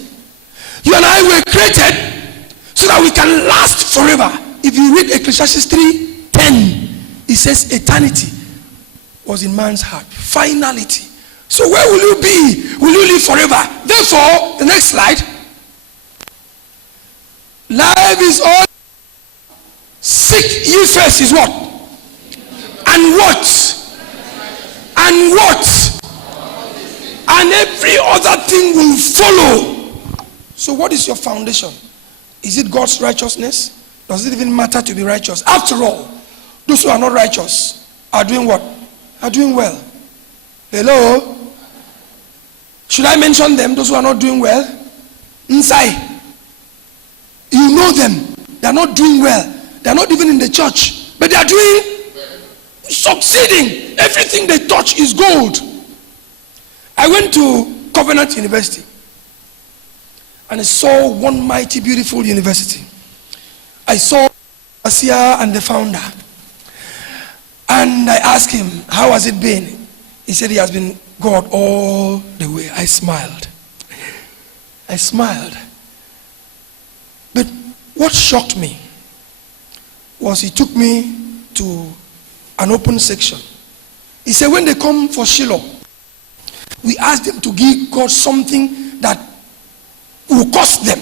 You and I were created so that we can last forever. If you read Ecclesiastes 3:10, it says eternity was in man's heart. Finality. So where will you be? Will you live forever? Therefore, the next slide. Life is all. Seek ye first is what? And what? And what? And every other thing will follow. So what is your foundation? Is it God's righteousness? Does it even matter to be righteous? After all, those who are not righteous are doing what? Are doing well. Hello? Should I mention them, those who are not doing well? Inside. You know them. They They are not doing well. They are not even in the church, but they are doing, succeeding. Everything they touch is gold. I went to Covenant University and I saw one mighty, beautiful university. I saw Asia and the founder. And I asked him, how has it been? He said he has been God all the way. I smiled. But what shocked me was he took me to an open section. He said when they come for Shiloh, we ask them to give God something that will cost them.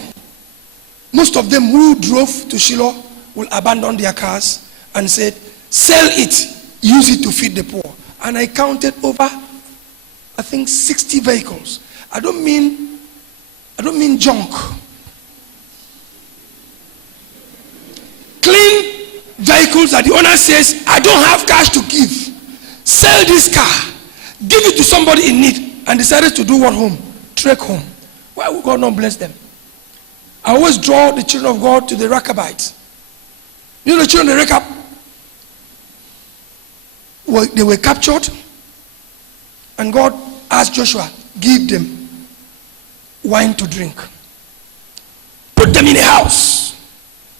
Most of them who drove to Shiloh will abandon their cars and said, sell it, use it to feed the poor. And I counted over, I think 60 vehicles. I don't mean junk. Clean vehicles that the owner says, I don't have cash to give. Sell this car, give it to somebody in need, and decided to do what home? Trek home. Why would God not bless them? I always draw the children of God to the Rechabites. You know the children of the Rechab? Well, they were captured, and God asked Joshua, give them wine to drink. Put them in a house.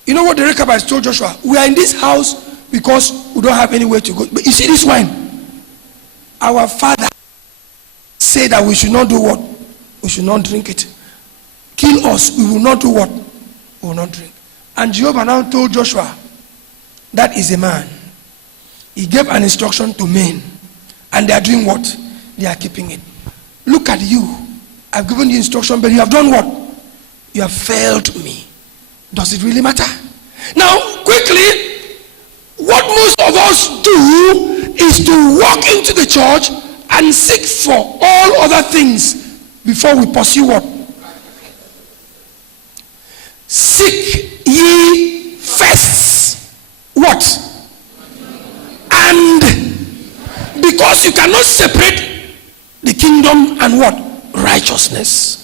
You know what the Rechabites told Joshua? We are in this house because we don't have anywhere to go. But you see this wine? Our father said that we should not do what? We should not drink it. Kill us, we will not do what? We will not drink. And Jehovah now told Joshua, that is a man. He gave an instruction to men, and they are doing what? They are keeping it. Look at you. I've given you instruction, but you have done what? You have failed me. Does it really matter? Now, quickly, what most of us do is to walk into the church and seek for all other things before we pursue what? Seek ye first what? And because you cannot separate the kingdom and what? Righteousness.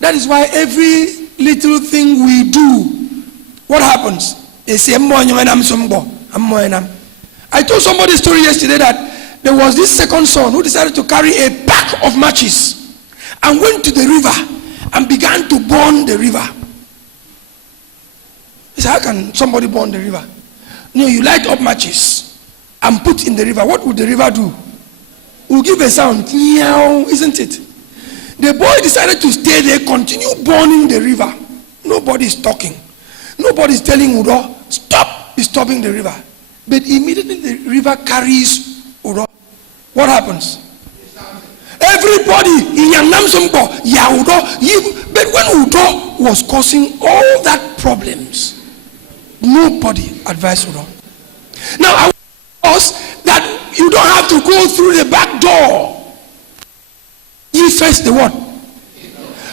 That is why every little thing we do, what happens? They say, I told somebody a story yesterday that there was this second son who decided to carry a pack of matches and went to the river and began to burn the river. He said, how can somebody burn the river? No, you light up matches and put in the river. What would the river do? It will give a sound, isn't it? The boy decided to stay there, continue burning the river. Nobody is talking. Nobody is telling Udo, stop disturbing the river. But immediately the river carries Udo. What happens? Everybody in Yangnam Sumbo, Udo. But when Udo was causing all that problems, nobody advised Udo. Now I want us that you don't have to go through the back door. Ye first the what?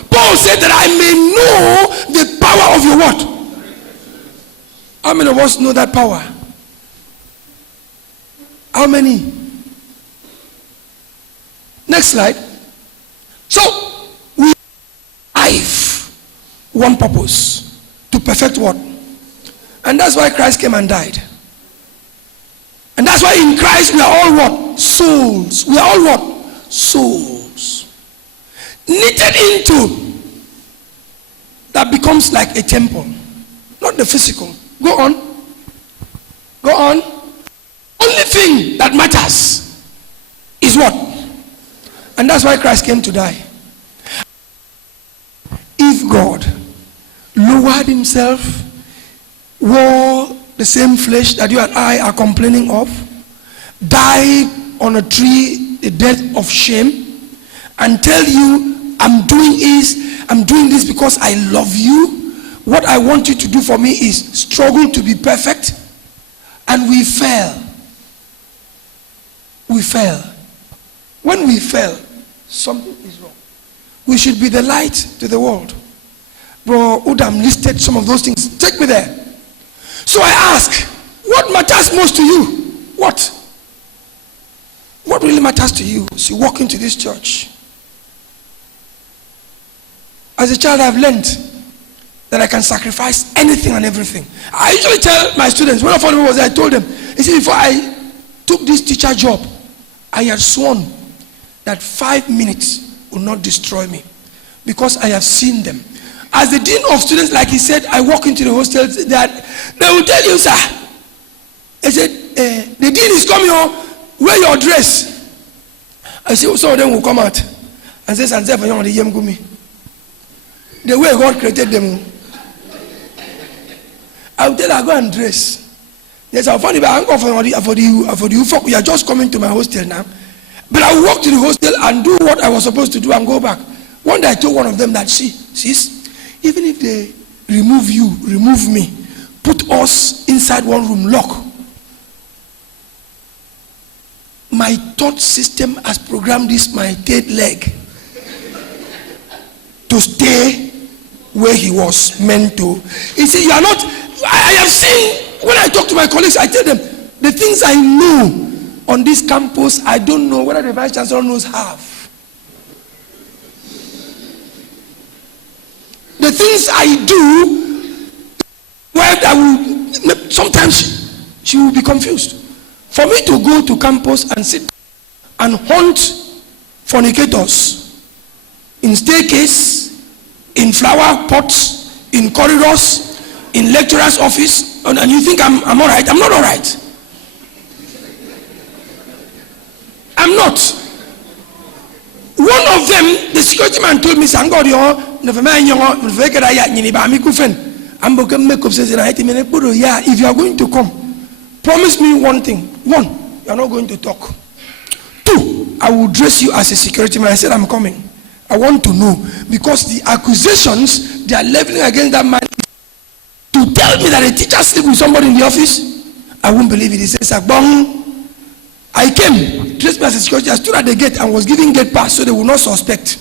Paul said that I may know the power of your what? How many of us know that power? How many? Next slide. So we have one purpose, to perfect what? And that's why Christ came and died. And that's why in Christ we are all what? Souls. We are all what? Souls. Knitted into, that becomes like a temple. Not the physical. Go on. Go on. Only thing that matters is what? And that's why Christ came to die. If God lowered himself, wore the same flesh that you and I are complaining of, died on a tree, the death of shame, and tell you, I'm doing this because I love you. What I want you to do for me is struggle to be perfect. And we fell. We fell. When we fell, something is wrong. We should be the light to the world. Bro Udam listed some of those things. Take me there. So I ask, what matters most to you? What? What really matters to you as you walk into this church? As a child, I've learned that I can sacrifice anything and everything. I usually tell my students, when I found was there, I told them, you see, before I took this teacher job, I had sworn that 5 minutes will not destroy me, because I have seen them. As the dean of students, like he said, I walk into the hostels, that they will tell you, sir, I said, the dean is coming home, wear your dress. I said, some of them will come out and say, the way God created them. I will tell her, go and dress. Yes, I'll find it, but I'm going for the folk. We are just coming to my hostel now. But I will walk to the hostel and do what I was supposed to do and go back. One day I told one of them that, sis, even if they remove me, put us inside one room, lock. My thought system has programmed this, my third leg, to stay where he was meant to. You see, you are not, I have seen, when I talk to my colleagues, I tell them, the things I know on this campus, I don't know whether the vice chancellor knows half. The things I do, well, sometimes she will be confused. For me to go to campus and sit and hunt fornicators in staircase, in flower pots, in corridors, in lecturer's office, and you think I'm all right? I'm not all right. I'm not. One of them, the security man told me, if you are going to come, promise me one thing. One, you are not going to talk. Two, I will dress you as a security man. I said, I'm coming. I want to know, because the accusations they are leveling against that man, to tell me that a teacher sleep with somebody in the office, I won't believe it. He says, I came, dressed me as a security. I stood at the gate and was giving gate pass so they would not suspect.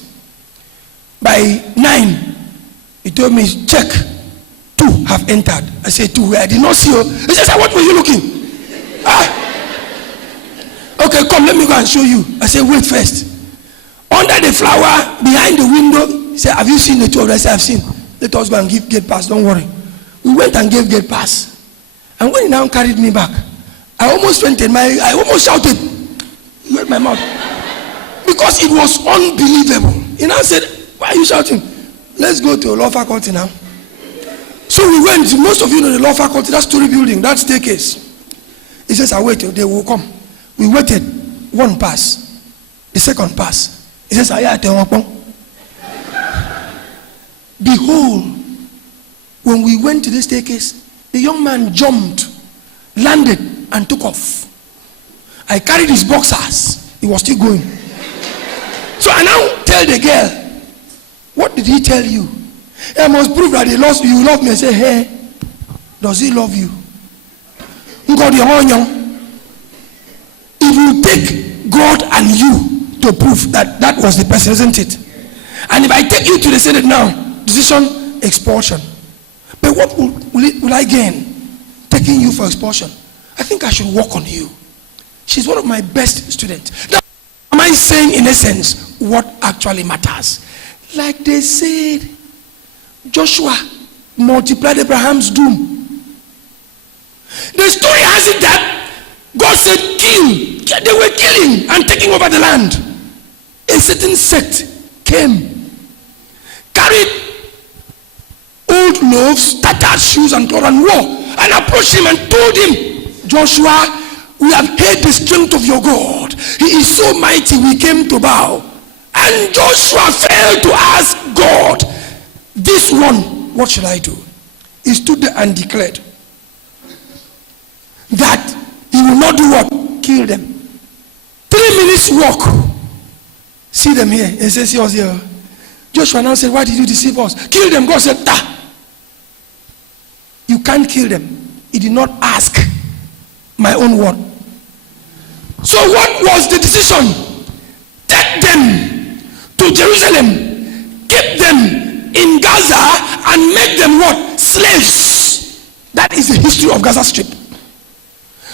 By 9, he told me, check. 2 have entered. I said, 2 where? I did not see you. He says, what were you looking? Okay, come, let me go and show you. I said, wait first. Under the flower, behind the window, he said, have you seen the 2 of them? I said, I've seen. Let us go and give gate pass, don't worry. We went and gave gate pass. And when he now carried me back, I almost fainted. I almost shouted. He hurt my mouth. Because it was unbelievable. He now said, why are you shouting? Let's go to a law faculty now. So we went. Most of you know the law faculty, that story building, that staircase. He says, I waited. They will come. We waited. 1 pass. The second pass. He says, behold, when we went to the staircase, the young man jumped, landed, and took off. I carried his boxers. He was still going. So I now tell the girl, what did he tell you? I must prove that he loves you. You love me. I say, hey, does he love you? It will take God and you to prove that that was the person, isn't it? And if I take you to the Senate now, decision, expulsion. But what will I gain taking you for expulsion? I think I should work on you. She's one of my best students. Now, am I saying in essence what actually matters? Like they said, Joshua multiplied Abraham's doom. The story has it that God said kill. They were killing and taking over the land. A certain sect came, carried old loaves, tattered shoes and cloth and war, and approached him and told him, Joshua, we have heard the strength of your God. He is so mighty, we came to bow. And Joshua failed to ask God, this one, what shall I do? He stood there and declared that he will not do what? Kill them. 3 minutes walk. See them here. He says, he was here. Joshua now said, why did you deceive us? Kill them. God said, you can't kill them. He did not ask my own word. So what was the decision? Take them to Jerusalem, keep them in Gaza, and make them what? Slaves. That is the history of Gaza Strip.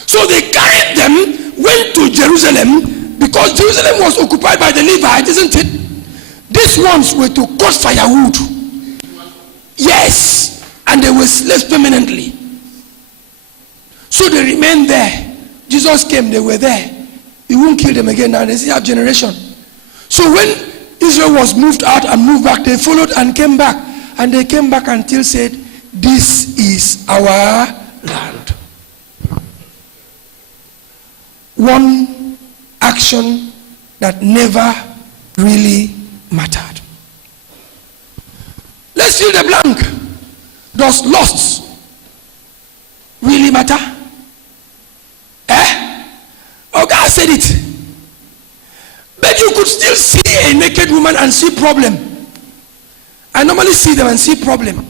So they carried them, went to Jerusalem, because Jerusalem was occupied by the Levites, isn't it? These ones were to cut firewood. Yes, and they were slaves permanently. So they remained there. Jesus came, they were there. He won't kill them again now. They still have generation. So when Israel was moved out and moved back, they followed and came back. And they came back until said, this is our land. One action that never really mattered. Let's fill the blank. Does lust really matter? Oh, God said it. But you could still see a naked woman and see problem. I normally see them and see problem.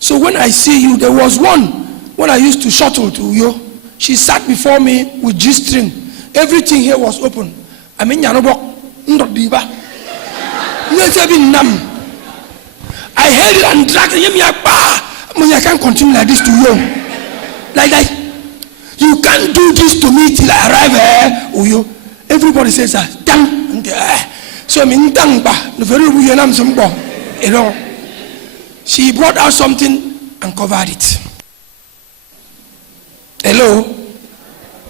So when I see you, there was one when I used to shuttle to you. She sat before me with G-string. Everything here was open. I mean, I held it and dragged it. I can't continue like this to you. Like that. You can't do this to me till I arrive here. Everybody says that. So I mean, you know, she brought out something and covered it. Hello?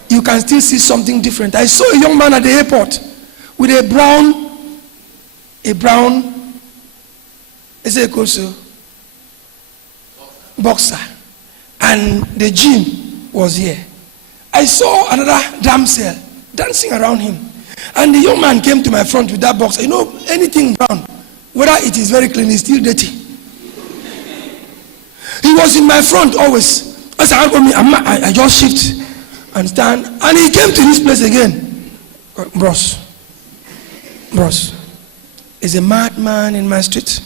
You can still see something different. I saw a young man at the airport with a brown, is it also boxer, and the gym was here. I saw another damsel dancing around him, and the young man came to my front with that boxer. You know, anything brown, whether it is very clean, it's still dirty. He was in my front always. As I just shift and stand, and he came to this place again. Bros, is a madman in my street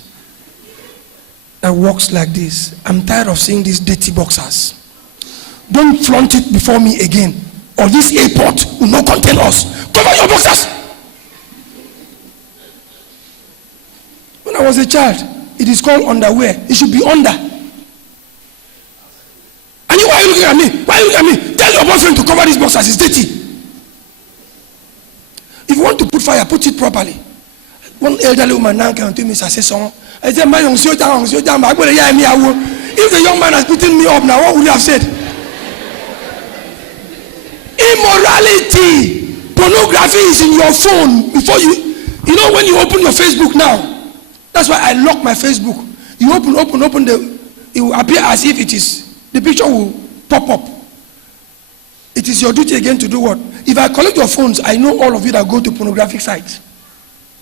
that walks like this. I'm tired of seeing these dirty boxers. Don't flaunt it before me again, or this airport will not contain us. Cover your boxers. When I was a child, it is called underwear. It should be under. And you, why are you looking at me? Why are you looking at me? Tell your boyfriend to cover these boxers. It's dirty. If you want to put fire, put it properly. One elderly woman now came to me and said, "Son, I said, my young soldier, if the young man has beaten me up now, what would you have said?" Immorality, pornography is in your phone. Before you know, when you open your Facebook now, that's why I lock my Facebook. You open, it will appear as if it is. The picture will pop up. It is your duty again to do what? If I collect your phones, I know all of you that go to pornographic sites.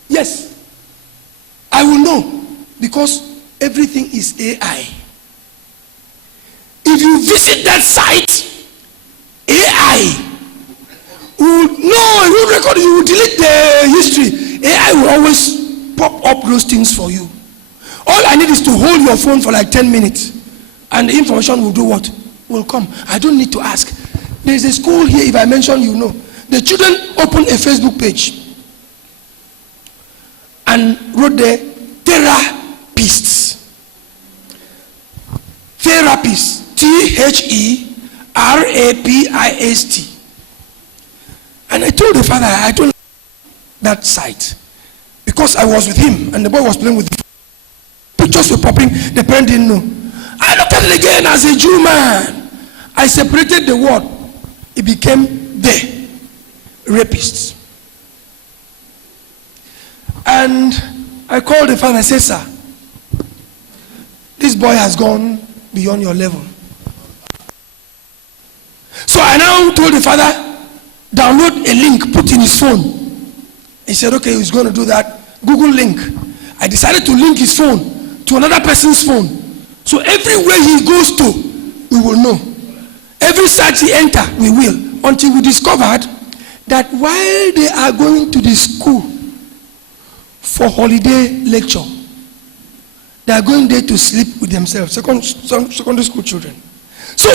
Yes. I will know, because everything is AI. If you visit that site, AI will it will record, you will delete the history. AI will always pop up those things for you. All I need is to hold your phone for like 10 minutes. And the information will do what? Will come. I don't need to ask. There's a school here, if I mention, you know. The children opened a Facebook page and wrote there, therapists. Therapists. THERAPIST. And I told the father, I don't like that site. Because I was with him and the boy was playing with the pictures were popping, the parent didn't know. I looked at it again as a Jew man. I separated the word. It became the rapists. And I called the father and said, "Sir, this boy has gone beyond your level." So I now told the father, download a link, put in his phone. He said, okay, he's going to do that. Google link. I decided to link his phone to another person's phone. So everywhere he goes to, we will know. Every site he enter, we will. Until we discovered that while they are going to the school for holiday lecture, they are going there to sleep with themselves. Secondary school children. So,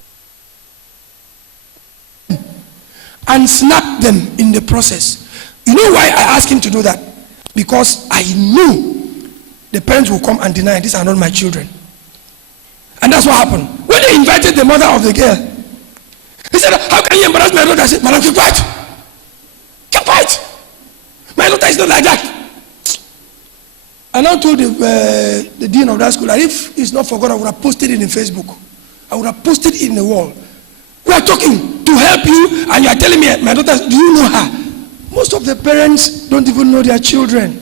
and snap them in the process. You know why I asked him to do that? Because I knew the parents will come and deny, these are not my children. And that's what happened. When they invited the mother of the girl, he said, "How can you embarrass my daughter?" I said, "Madam, keep quiet. Keep quiet. My daughter is not like that." I now told the dean of that school that if it's not for God, I would have posted it in Facebook. I would have posted it in the wall. We are talking to help you, and you are telling me, my daughter, do you know her? Most of the parents don't even know their children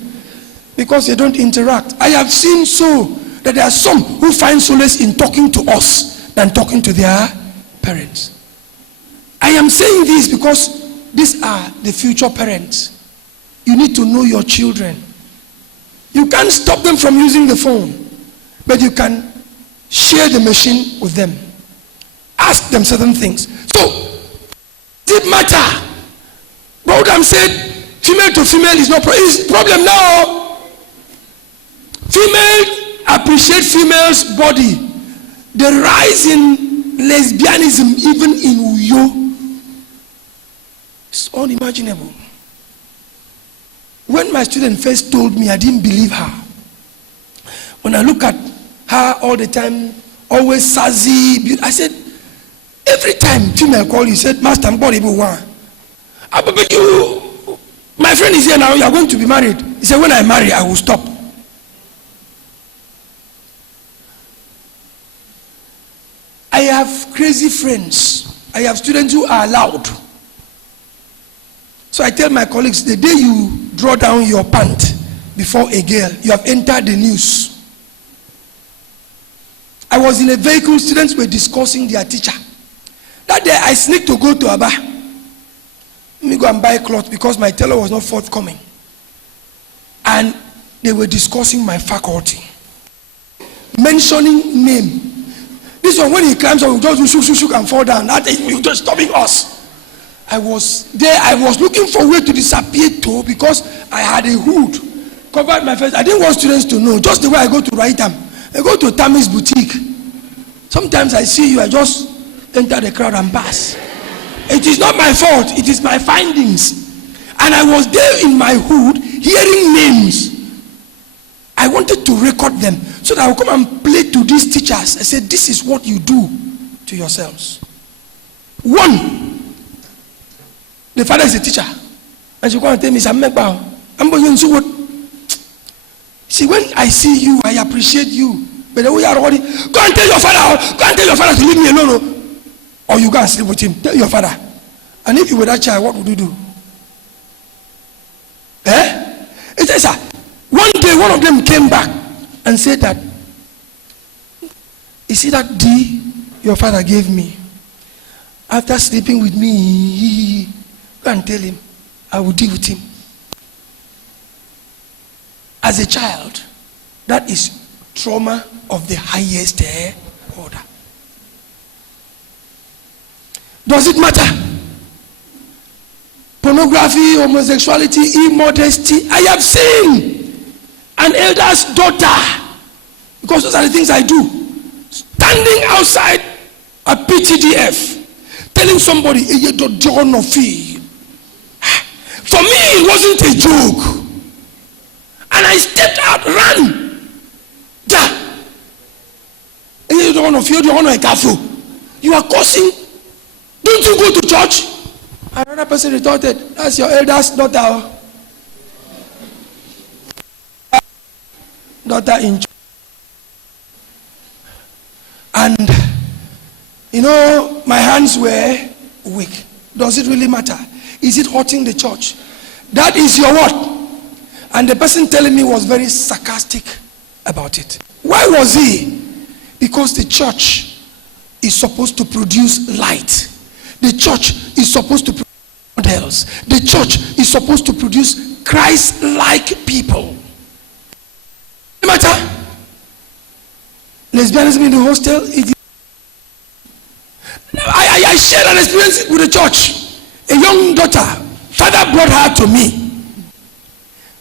because they don't interact. I have seen so that there are some who find solace in talking to us than talking to their parents. I am saying this because these are the future parents. You need to know your children. You can't stop them from using the phone, but you can share the machine with them. Ask them certain things. So, does it matter? Broadham said, female to female is not problem now. Female appreciate female's body. The rise in lesbianism, even in Uyo, is unimaginable. When my student first told me, I didn't believe her. When I look at her all the time, always sassy, I said, every time female call you, said, Master, I'm body one. You, my friend is here now, you are going to be married. He said, when I marry, I will stop. I have crazy friends. I have students who are loud. So I tell my colleagues, the day you draw down your pant before a girl, you have entered the news. I was in a vehicle, students were discussing their teacher. That day I sneaked to go to Aba. Let me go and buy a cloth because my tailor was not forthcoming. And they were discussing my faculty. Mentioning name. This one, when he climbs up, he just shook and fall down. That he was just stopping us. I was there, I was looking for a way to disappear too because I had a hood covered my face. I didn't want students to know. Just the way I go to Raitam. I go to Tammy's boutique. Sometimes I see you, I just enter the crowd and pass. It is not my fault, it is my findings. And I was there in my hood hearing names. I wanted to record them so that I would come and play to these teachers. I said, this is what you do to yourselves. One, the father is a teacher. And she come and tell me, I'm going to what? See, when I see you, I appreciate you. But the way you are already, go and tell your father to leave me alone. Or you go and sleep with him. Tell your father. And if you were that child, what would you do? It says, one day one of them came back and said that, you see that D your father gave me? After sleeping with me, go and tell him, I will deal with him. As a child, that is trauma of the highest order. Does it matter? Pornography, homosexuality, immodesty. I have seen an elder's daughter, because those are the things I do, standing outside a PTDF, telling somebody, for me, it wasn't a joke. And I stepped out, ran. You are cursing. Don't you go to church? Another person retorted, that's your eldest daughter. Daughter in church. And, my hands were weak. Does it really matter? Is it hurting the church? That is your word. And the person telling me was very sarcastic about it. Why was he? Because the church is supposed to produce light. The church is supposed to produce models. The church is supposed to produce Christ-like people. No matter. Lesbianism in the hostel. I shared an experience with the church. A young daughter, father brought her to me.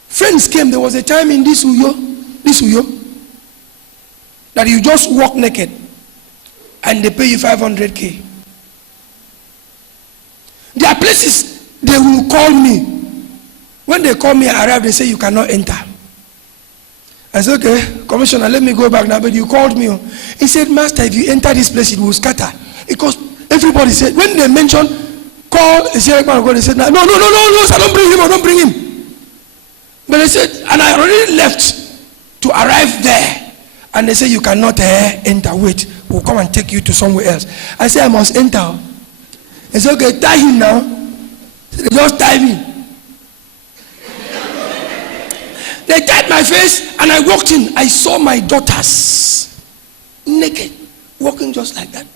Friends came. There was a time in this Uyo, that you just walk naked and they pay you 500K. There are places they will call me. When they call me, I arrive, they say you cannot enter. I said, okay, Commissioner, let me go back now. But you called me. He said, Master, if you enter this place, it will scatter. Because everybody said, when they mention, call, they said, no, sir, don't bring him. But they said, and I already left. to arrive there. And they say, you cannot enter. Wait, we'll come and take you to somewhere else. I say, I must enter. They say, okay, tie him now. They just tie me. They tied my face and I walked in. I saw my daughters naked, walking just like that.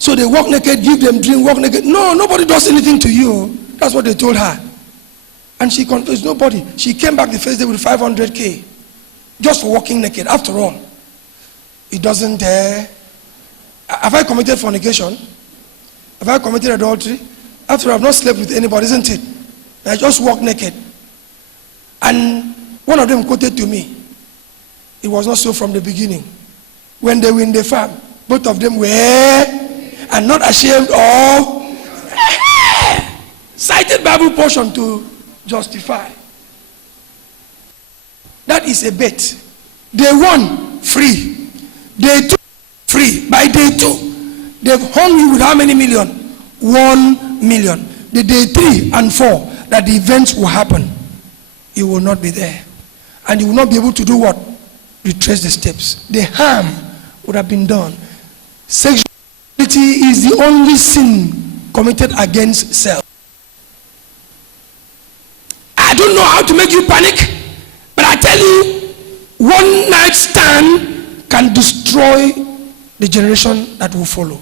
So they walk naked, give them drink, walk naked. No, nobody does anything to you. That's what they told her. And she confessed, nobody. She came back the first day with 500K just for walking naked. After all, it doesn't. Have I committed fornication? Have I committed adultery? After all, I've not slept with anybody, isn't it? I just walk naked. And one of them quoted to me, it was not so from the beginning. When they were in the farm, both of them were and not ashamed of cited Bible portion to justify. That is a bet. Day 1, free. Day 2, free. By day 2, they've hung you with how many million? 1 million. The day 3 and 4 that the events will happen, you will not be there. And you will not be able to do what? Retrace the steps. The harm would have been done. Sexuality is the only sin committed against self. I don't know how to make you panic, but I tell you, one night stand can destroy the generation that will follow.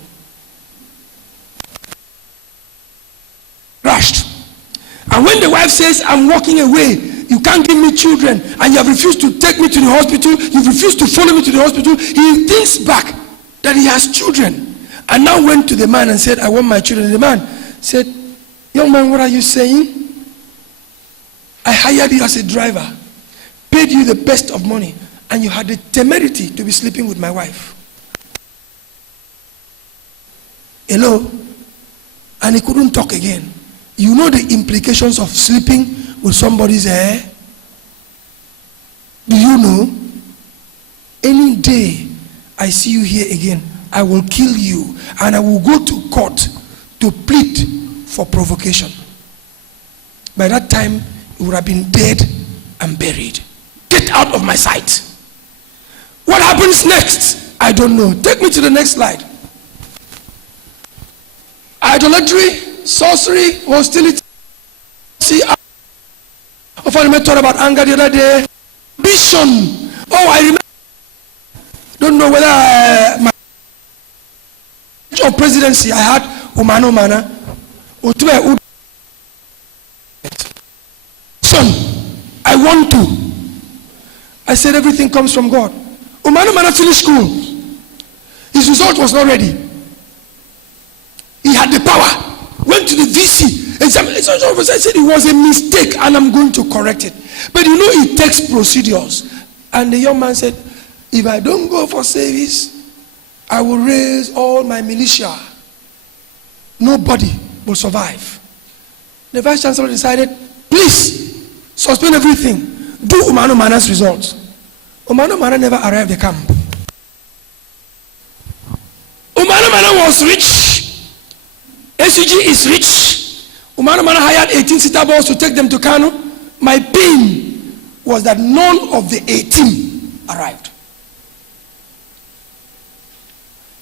Rushed. And when the wife says, I'm walking away, you can't give me children, and you have refused to take me to the hospital, you've refused to follow me to the hospital, he thinks back that he has children. And now went to the man and said, I want my children. The man said, young man, what are you saying? I hired you as a driver, paid you the best of money, and you had the temerity to be sleeping with my wife. Hello? And he couldn't talk again. You know the implications of sleeping with somebody's hair? Do you know? Any day I see you here again, I will kill you and I will go to court to plead for provocation. By that time, you would have been dead and buried. Get out of my sight. What happens next? I don't know. Take me to the next slide. Idolatry, sorcery, hostility. See, I thought about anger the other day. Ambition. Oh, I remember. Don't know whether my of presidency I had Umano Mana. Son, I want to. I said everything comes from God. Umano Mana finished school. His result was not ready. He had the power. Went to the VC. I said it was a mistake and I'm going to correct it. But you know it takes procedures. And the young man said, if I don't go for service, I will raise all my militia. Nobody will survive. The vice chancellor decided, please suspend everything. Do Umano Mana's results. Umano Mana never arrived at the camp. Umano Mana was rich. SUG is rich. Umano Mana hired 18 sita balls to take them to Kano. My pain was that none of the 18 arrived.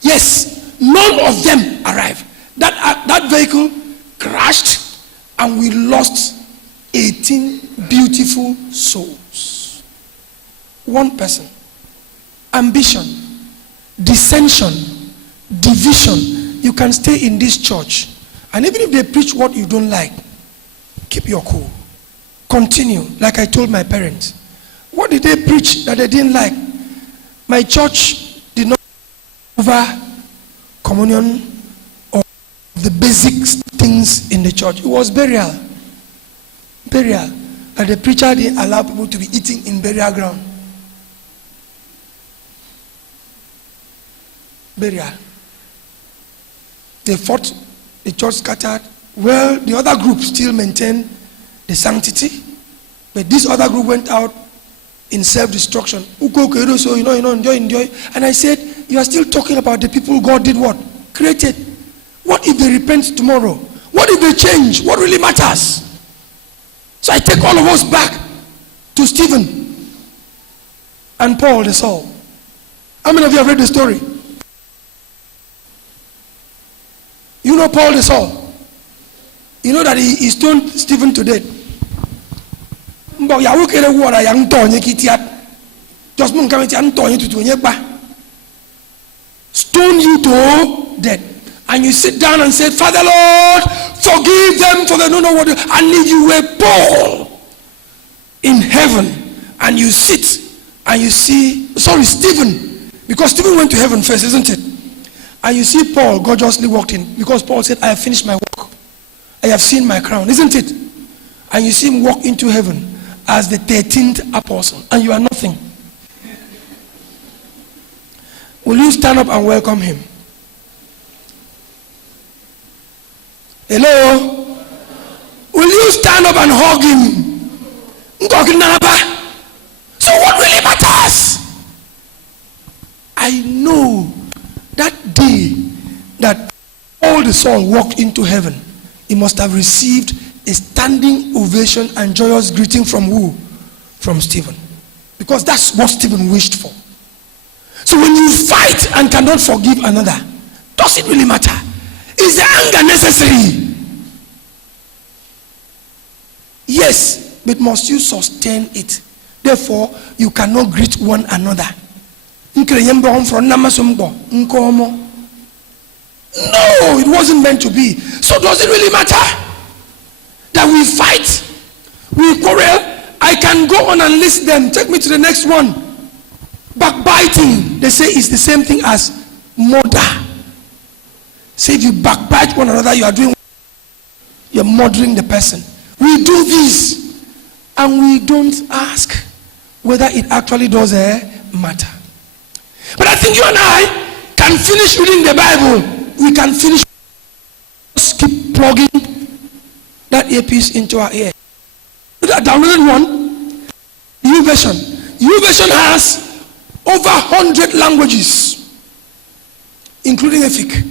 Yes, none of them arrived. That vehicle crashed and we lost 18 beautiful souls. One person. Ambition, dissension, division. You can stay in this church and even if they preach what you don't like, keep your cool. Continue, like I told my parents. What did they preach that they didn't like? My church did not over communion or the basic things in the church. It was burial. Burial. And the preacher didn't allow people to be eating in burial ground. Burial. They fought, the church scattered. Well, the other group still maintained the sanctity, but this other group went out in self-destruction. So enjoy. And I said, you are still talking about the people God did what? Created. What if they repent tomorrow? What if they change? What really matters? So I take all of us back to Stephen. and Paul the Saul. How many of you have read the story? You know Paul the Saul. You know that he stoned Stephen to death. Just stone you to death. And you sit down and say, Father Lord, forgive them for they don't know what they do. And if you were Paul in heaven and you sit and you see, Stephen, because Stephen went to heaven first, isn't it? And you see Paul gorgeously walked in because Paul said, I have finished my work. I have seen my crown, isn't it? And you see him walk into heaven as the 13th apostle, and you are nothing. Will you stand up and welcome him? Hello? Will you stand up and hug him? So what really matters? I know that day that all the Saul walked into heaven, he must have received a standing ovation and joyous greeting from who? From Stephen. Because that's what Stephen wished for. So when you fight and cannot forgive another, does it really matter? Is the anger necessary? Yes, but must you sustain it? Therefore, you cannot greet one another. No, it wasn't meant to be. So does it really matter that we fight, we quarrel? I can go on and list them. Take me to the next one. Backbiting, they say, is the same thing as murder. Say if you backbite one another, you're murdering the person. We do this and we don't ask whether it actually does matter. But I think you and I can finish reading the Bible. We can finish. Just keep plugging that earpiece into our ear. I downloaded one, YouVersion. YouVersion has over 100 languages, including Efik.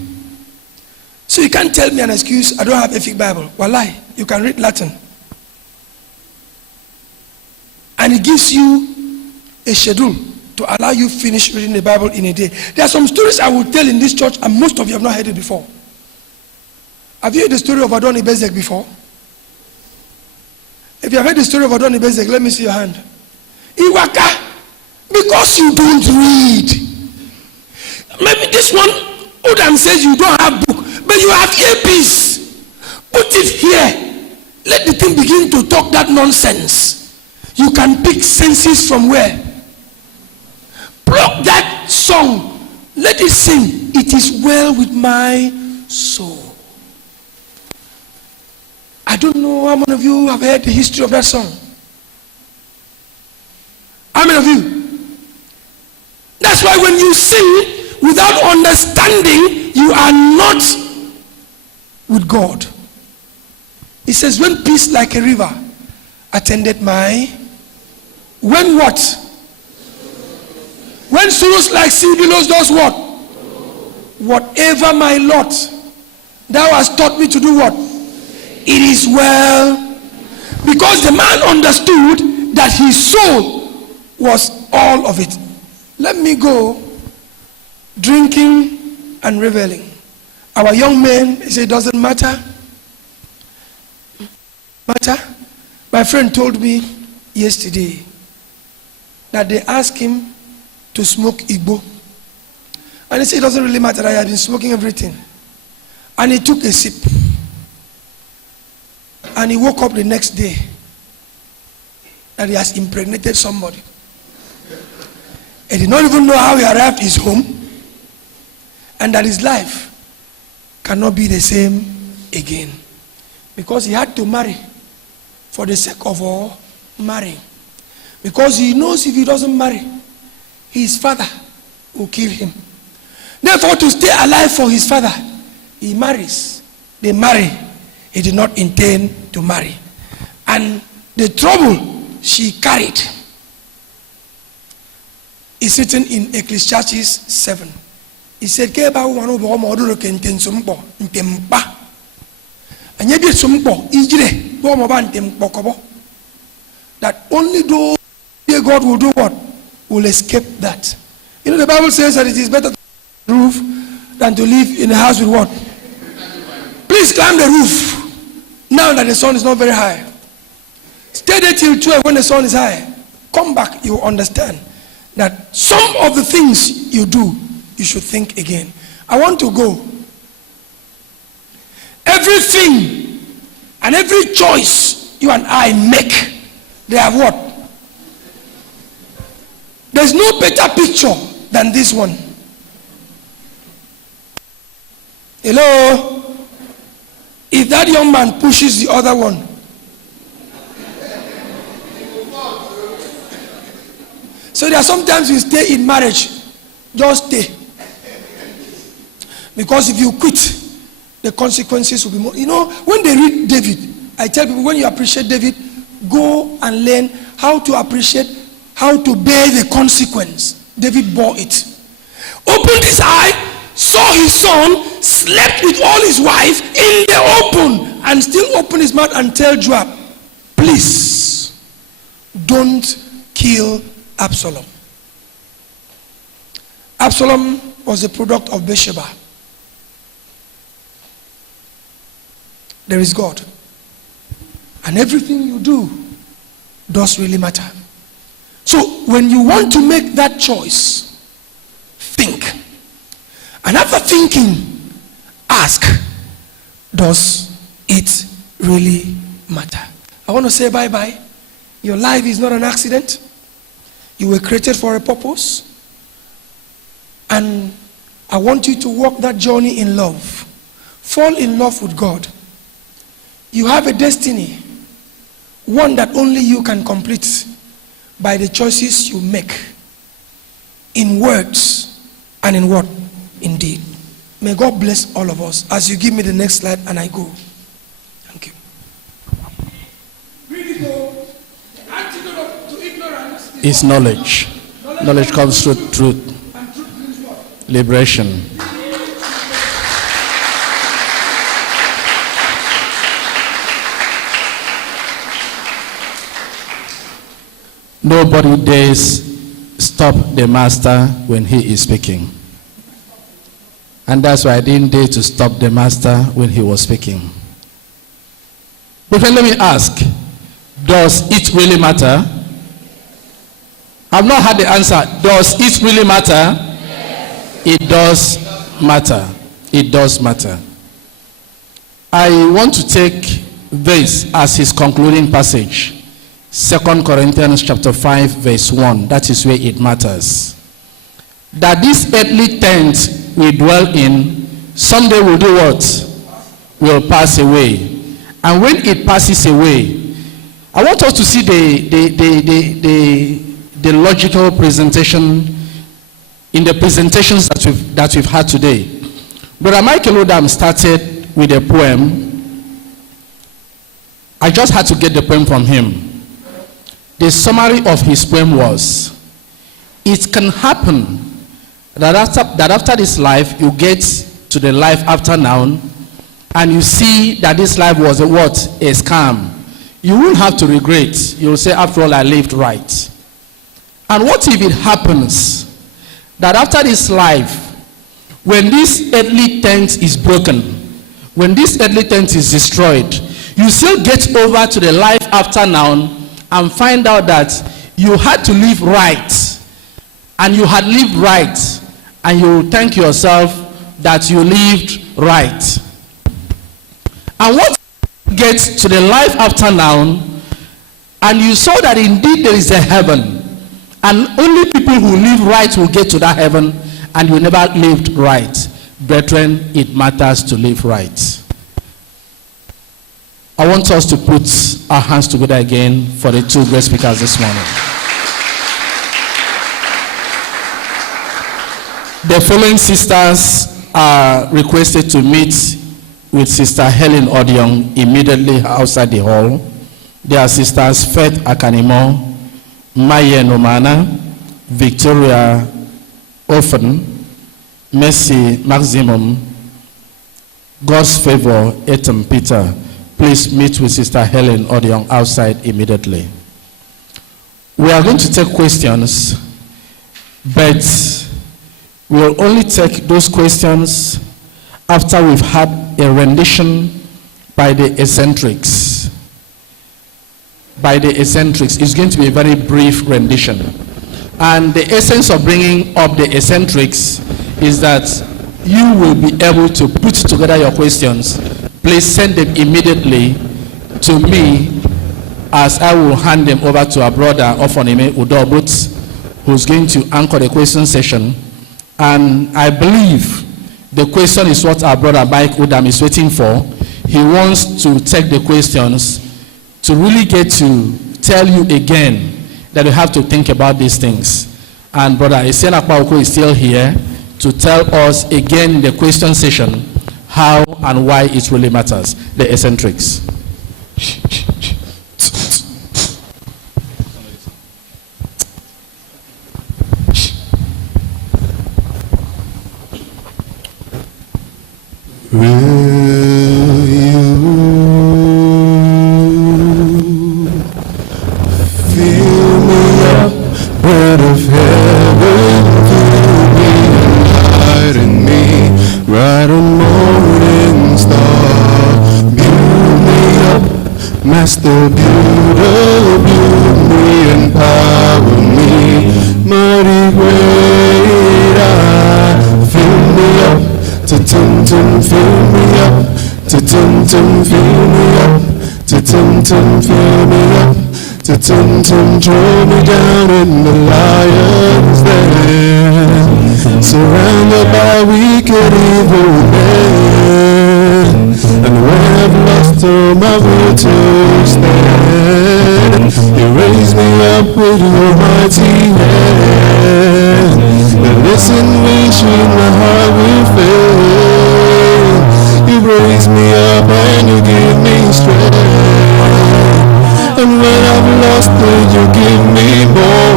So you can't tell me an excuse, I don't have Efik Bible. Wallahi, you can read Latin. And it gives you a schedule to allow you finish reading the Bible in a day. There are some stories I will tell in this church, and most of you have not heard it before. Have you heard the story of Adoni Bezek before? If you have heard the story of Adoni Bezek, let me see your hand. Iwaka, because you don't read. Maybe this one, Odam says you don't have book, but you have earpiece. Put it here. Let the thing begin to talk that nonsense. You can pick senses from where? Plug that song. Let it sing. It is well with my soul. I don't know how many of you have heard the history of that song. How many of you? That's why when you sing without understanding, you are not with God. It says, when peace like a river attended my... When what? When sorrows like sea billows does what? Whatever my lot, thou hast taught me to do what? It is well. Because the man understood that his soul was all of it. Let me go drinking and reveling. Our young men, they say it doesn't matter. My friend told me yesterday that they asked him to smoke Igbo. And he said it doesn't really matter, I had been smoking everything. And he took a sip. And he woke up the next day that he has impregnated somebody. He did not even know how he arrived his home, and that his life cannot be the same again. Because he had to marry for the sake of all marrying. Because he knows if he doesn't marry, his father will kill him. Therefore, to stay alive for his father, he marries. They marry. He did not intend to marry. And the trouble she carried is written in Ecclesiastes 7. He said, that only though God will do what? will escape that. You know, the Bible says that it is better to live on the roof than to live in a house with what? Please climb the roof now that the sun is not very high. Stay there till 12 when the sun is high. Come back, you will understand that some of the things you do, you should think again. I want to go. Everything and every choice you and I make, they have what? There's no better picture than this one. Hello? If that young man pushes the other one, so there are sometimes you stay in marriage, just stay. Because if you quit, the consequences will be more. You know, when they read David, I tell people, when you appreciate David, go and learn how to appreciate, how to bear the consequence. David bore it. Opened his eye, saw his son, slept with all his wife in the open, and still opened his mouth and tell Joab, please, don't kill Absalom. Absalom was the product of Bathsheba. There is God. And everything you do does really matter. So when you want to make that choice, think. And after thinking, ask, does it really matter? I want to say bye-bye. Your life is not an accident. You were created for a purpose. And I want you to walk that journey in love. Fall in love with God. You have a destiny, one that only you can complete by the choices you make in words and in what? In deed. May God bless all of us. As you give me the next slide and I go. Thank you. The antidote to ignorance is knowledge. Knowledge comes through truth. And truth means what? Liberation. Nobody dares stop the master when he is speaking. And that's why I didn't dare to stop the master when he was speaking. But let me ask, does it really matter? I've not had the answer. Does it really matter? Yes. It does matter. It does matter. I want to take this as his concluding passage. 2 Corinthians chapter 5 verse 1. That is where it matters. That this earthly tent we dwell in, someday will do what? Will pass away. And when it passes away, I want us to see the logical presentation in the presentations that we've had today. Brother Michael Odam started with a poem. I just had to get the poem from him. The summary of his poem was, it can happen that after this life, you get to the life after now, and you see that this life was a scam. You won't have to regret. You'll say, after all, I lived right. And what if it happens that after this life, when this earthly tent is broken, when this earthly tent is destroyed, you still get over to the life after now and find out that you had to live right, and you had lived right, and you thank yourself that you lived right. And what gets to the life after now, and you saw that indeed there is a heaven, and only people who live right will get to that heaven, and you never lived right. Brethren, it matters to live right. I want us to put our hands together again for the two great speakers this morning. The following sisters are requested to meet with Sister Helen Odion immediately outside the hall. They are Sisters Faith Akanimo, Maya Nomana, Victoria Offen, Mercy Maximum, God's Favor, Etam Peter. Please meet with Sister Helen Odion outside immediately. We are going to take questions. But we'll only take those questions after we've had a rendition by the eccentrics. By the eccentrics. It's going to be a very brief rendition. And the essence of bringing up the eccentrics is that you will be able to put together your questions. Please send them immediately to me, as I will hand them over to our brother Ofonime Udobut, who's going to anchor the question session. And I believe the question is what our brother Mike Udam is waiting for. He wants to take the questions to really get to tell you again that you have to think about these things. And brother Esiana Kwauko is still here to tell us again in the question session how and why it really matters, the eccentrics. Will you fill me up, bread of heaven, fill me and lighten me, bright a morning star, build me up, Master builder, build me and power me, mighty great I, fill me up. Tum-tum, fill me up. Tum-tum, fill me up. Tum-tum, fill me up. Tum-tum, throw me down in the lion's den. Surrounded by wicked evil men. And when I've lost all my will to stand, you raise me up with your mighty hand. And listen, which in my heart will fail. You raise me up and you give me strength. And when I've lost it, you give me more.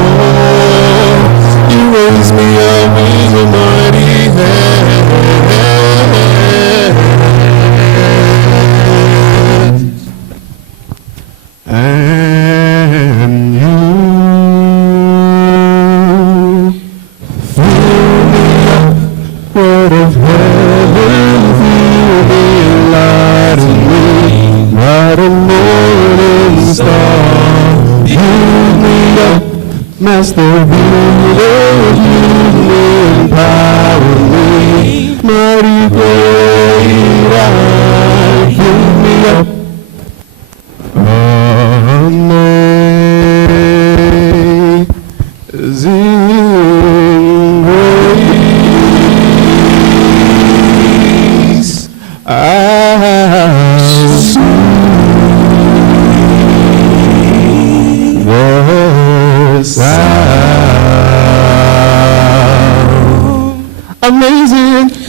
You raise me up with your mighty hand. And you Word of heaven, fill me and lighten me, bright a morning star. Build me up, Master builder, build me and power me, mighty great I, fill me up.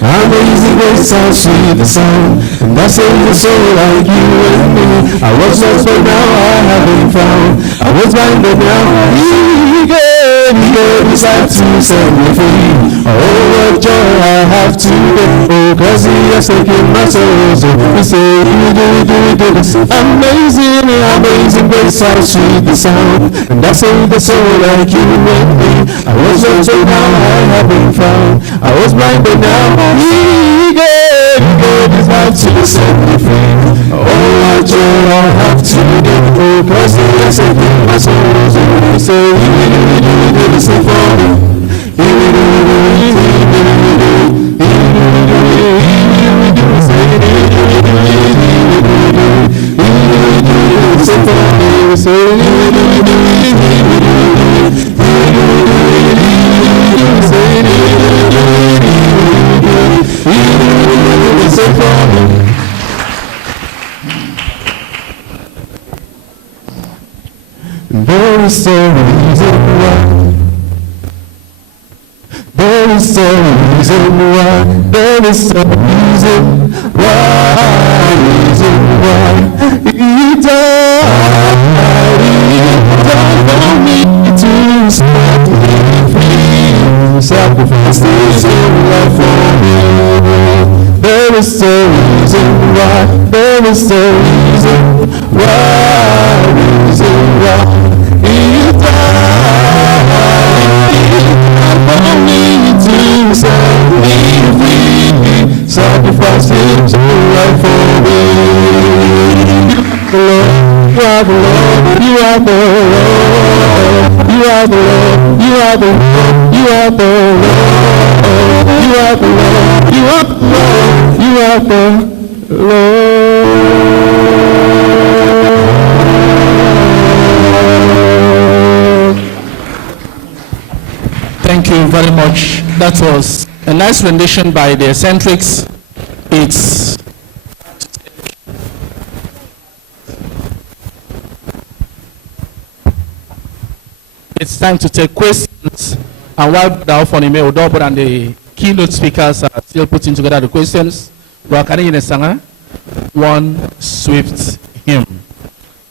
Amazing grace, how sweet the sound, and I saved a soul like you and me. I was lost, but now I have been found. I was blind, but now He gave His life to set me free. Oh, what joy I have today, oh, 'cause He has taken my soul. So we say, do. Amazing grace, how sweet the sound, and I saved a soul like you and me. I was lost, but now I have been found. I was blind, but now He gave His life to set me free. Oh, what joy I have today, oh, 'cause He has taken my soul. So we say, say for me. There is a reason why. There is a reason why. There is a reason why. He died for me to set me free. Sacrificed His own life for me. There is a reason why. There is a reason why. He died. are the Lord, you are the Lord, you are the Lord, you are the Lord, you are the Lord, you are the Lord. Thank you very much. That was a nice rendition by the Eccentrics. It's time to take questions. And while the Ofonime Odobo and the keynote speakers are still putting together the questions, Brother Kanine Sanga, one swift hymn.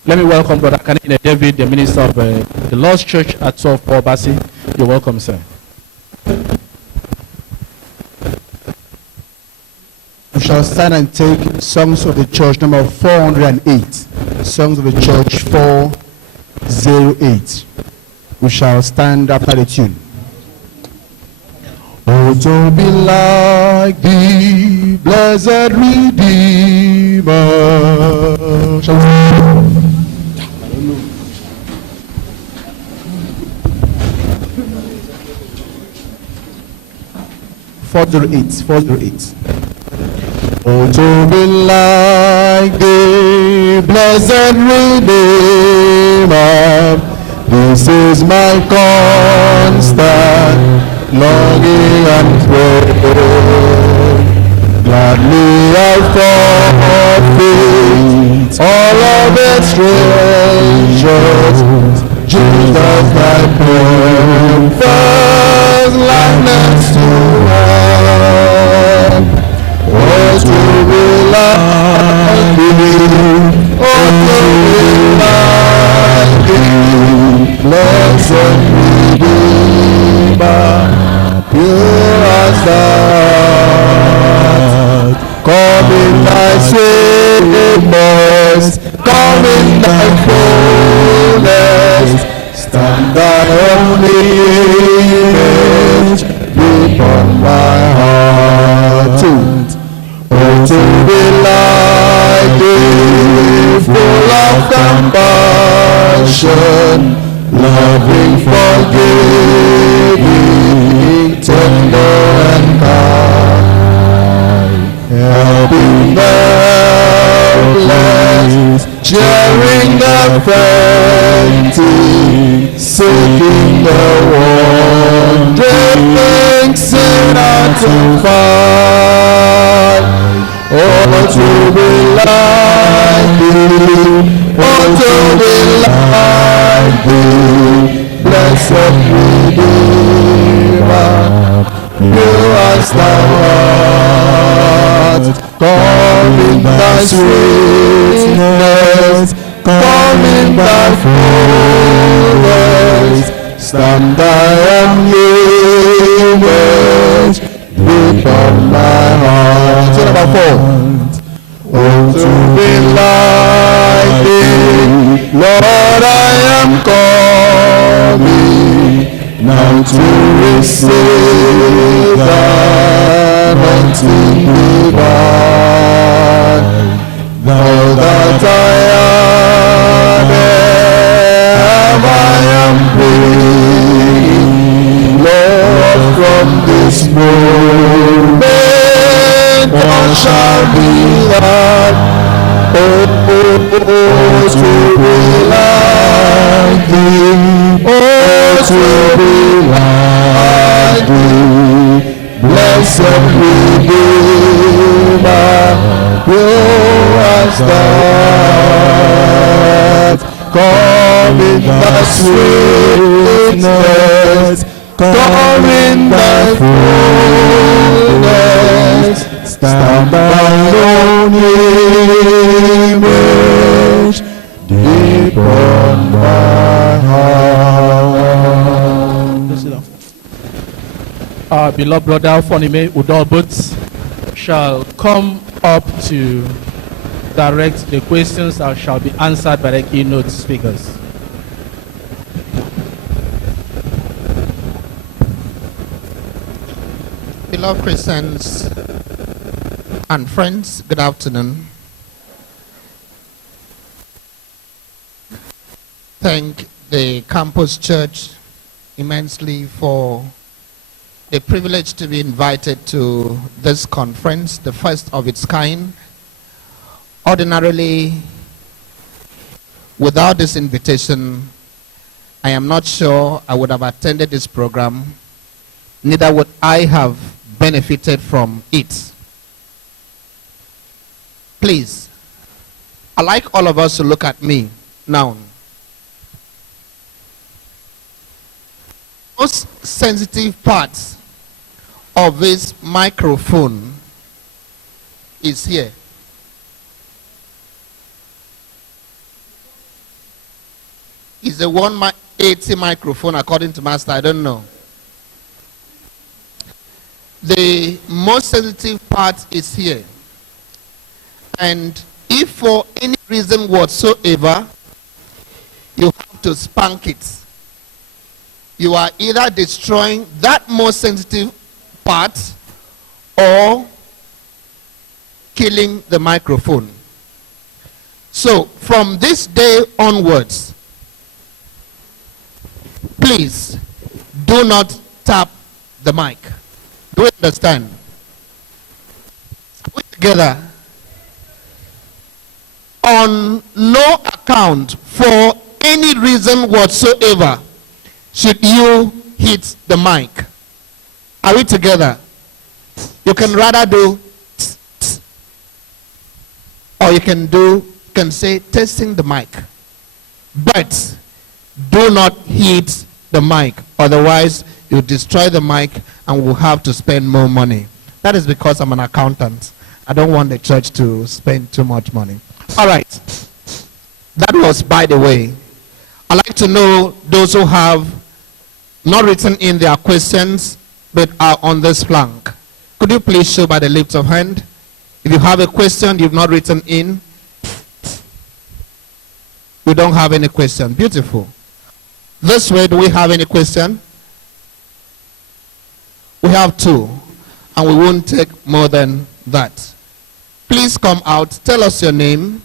Let me welcome Brother Kanine David, the minister of the Lord's Church at 12 Paul Bassi. You're welcome, sir. We shall stand and take Songs of the Church number 408. Songs of the Church 408. We shall stand after the tune. Oh, to be like thee, blessed Redeemer. Shall we? 408. Oh, to be like thee, blessed Redeemer, this is my constant longing and prayer. Gladly I forfeit all of its treasures, Jesus thy perfect likeness to have. Oh, to be like thee, oh, to be like thee, blessed Redeemer, pure as thou. Come in thy sweetness, come in thy fullness, stand thy only image upon my heart. Oh, to be like thee, full of compassion, loving, forgiving, tender and kind, helping the helpless, cheering the fainting, seeking the wandering sinner to find. Oh, to be like thee, oh, to be like thee, blessed Redeemer, pure as thou art. Come in thy sweetness, come in thy fullness, stand thy image upon my heart. Turn number 4. Oh, to be like thee, Lord, I am coming now to receive thy anointing divine. Now that I am free, Lord, from this moment on shall be that. Oh, to be like thee, oh, to be like thee, blessed Redeemer, pure as thou. Come in thy sweetness, come in thy fullness, stand thy own image deep on my heart. Our beloved brother Ofonime Udolbut shall come up to direct the questions that shall be answered by the keynote speakers. Beloved Christians and friends, good afternoon. Thank the campus church immensely for the privilege to be invited to this conference, the first of its kind. Ordinarily, without this invitation, I am not sure I would have attended this program, neither would I have benefited from it. Please, I'd like all of us to look at me now. Most sensitive parts of this microphone is here. Is a 180 microphone according to Master? I don't know. The most sensitive part is here. And if for any reason whatsoever you have to spank it, you are either destroying that most sensitive part or killing the microphone. So from this day onwards, please do not tap the mic. Do you understand? Are we together? On no account, for any reason whatsoever, should you hit the mic. Are we together? You can rather do tss, tss, or you can say testing the mic. But do not hit the mic, otherwise you destroy the mic and we'll have to spend more money. That is because I'm an accountant. I don't want the church to spend too much money. All right. That was by the way. I'd like to know those who have not written in their questions but are on this flank. Could you please show by the lift of hand? If you have a question you've not written in, we don't have any question. Beautiful. This way, do we have any question? We have two, and we won't take more than that. Please come out, tell us your name,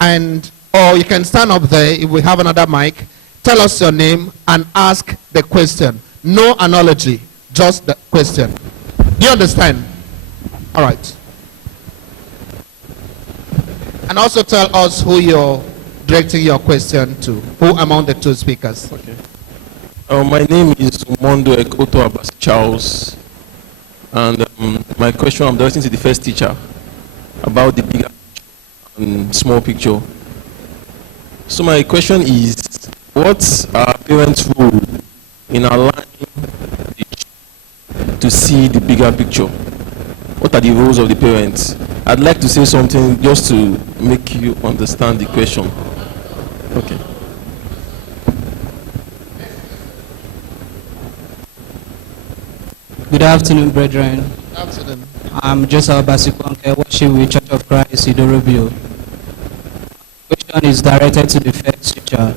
and or you can stand up there if we have another mic. Tell us your name and ask the question. No analogy, just the question. Do you understand? All right. And also tell us who you're directing your question to. Who among the two speakers? Okay. My name is Mondo Ekoto Abbas Charles. And my question I'm directing to the first teacher about the big and small picture. So my question is, what's our parents' role in allowing the children to see the bigger picture? What are the roles of the parents? I'd like to say something just to make you understand the question. Okay. Good afternoon, brethren. Good afternoon. I'm Joseph Basikonke, worship with Church of Christ, Idorobio. Question is directed to the first teacher.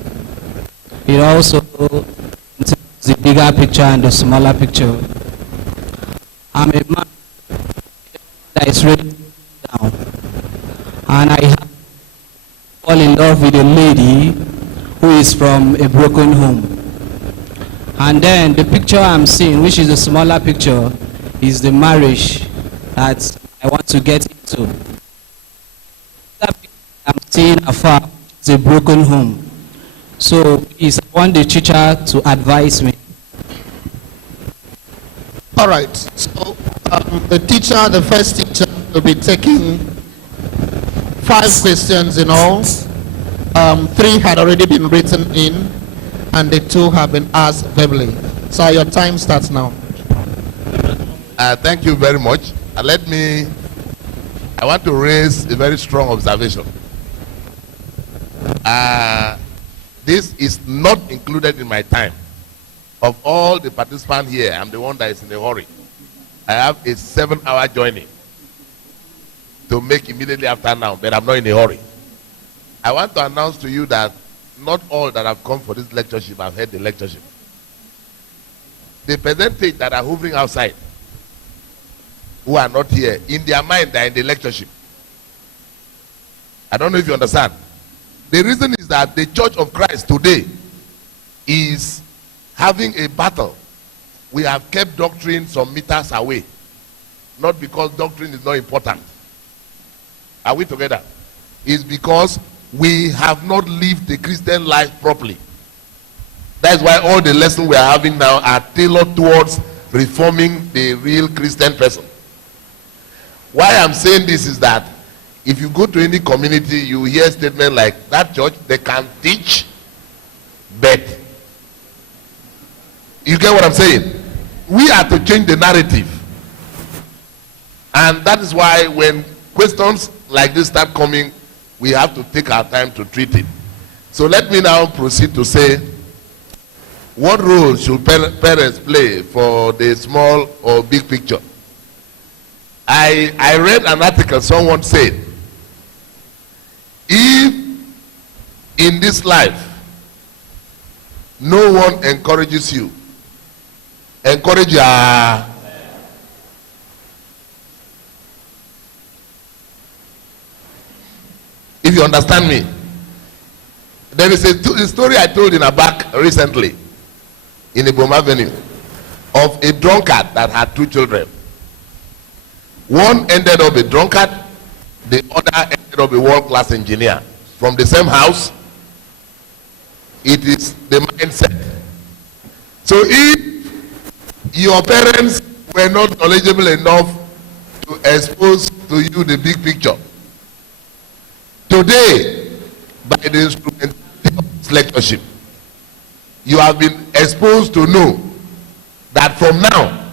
It also contains the bigger picture and the smaller picture. I'm a man that is ready down, and I have fall in love with a lady who is from a broken home. And then the picture I'm seeing, which is a smaller picture, is the marriage that I want to get into. That picture I'm seeing afar is a broken home. So please, I want the teacher to advise me. All right. So the teacher, the first teacher, will be taking 5 questions in all. 3 had already been written in, and the 2 have been asked verbally. So your time starts now. Thank you very much. I want to raise a very strong observation. This is not included in my time. Of all the participants here, I'm the one that is in a hurry. I have a 7-hour journey to make immediately after now, but I'm not in a hurry. I want to announce to you that not all that have come for this lectureship have heard the lectureship. The percentage that are hovering outside, who are not here, in their mind they are in the lectureship. I don't know if you understand. The reason is that the Church of Christ today is having a battle. We have kept doctrine some meters away. Not because doctrine is not important. Are we together? It's because we have not lived the Christian life properly. That's why all the lessons we are having now are tailored towards reforming the real Christian person. Why I'm saying this is that if you go to any community, you hear statements like, that church, they can teach, but you get what I'm saying? We are to change the narrative. And that is why when questions like this start coming, we have to take our time to treat it. So let me now proceed to say, what role should parents play for the small or big picture? I read an article, someone said, if in this life no one encourages you, encourage your if you understand me. There is a story I told in a back recently in Ibom Avenue of a drunkard that had two children. One ended up a drunkard, the other ended up a world-class engineer. From the same house. It is the mindset. So if your parents were not knowledgeable enough to expose to you the big picture, today, by the instrumentality of this lectureship, you have been exposed to know that from now,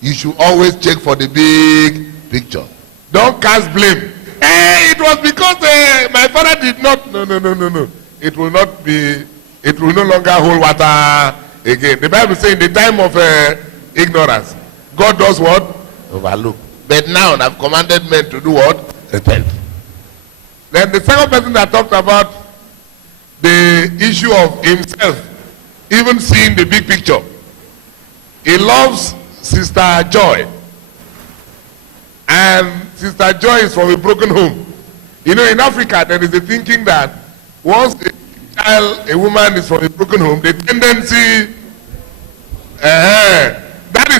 you should always check for the big picture. Don't cast blame. Hey, it was because my father did not. No. It will not be, it will no longer hold water again. The Bible says in the time of ignorance, God does what? Overlook. But now I've commanded men to do what? Repent. Then the second person that talked about the issue of himself, even seeing the big picture. He loves Sister Joy. And Sister Joy is from a broken home. You know, in Africa, there is a thinking that once a woman is from a broken home, the tendency, that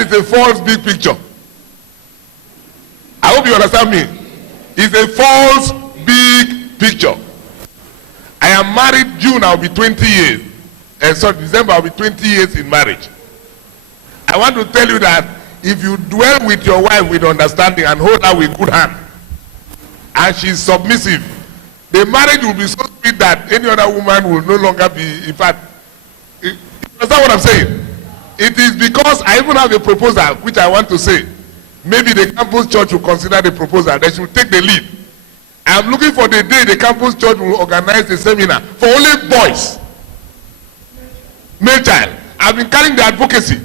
is a false big picture. I hope you understand me. It's a false big picture. I am married June, I'll be 20 years. December, I'll be 20 years in marriage. I want to tell you that if you dwell with your wife with understanding and hold her with good hand, and she's submissive, the marriage will be so sweet that any other woman will no longer be, in fact, you understand what I'm saying? It is because I even have a proposal which I want to say. Maybe the campus church will consider the proposal. They should take the lead. I'm looking for the day the campus church will organize a seminar for only boys. Male child. I've been carrying the advocacy.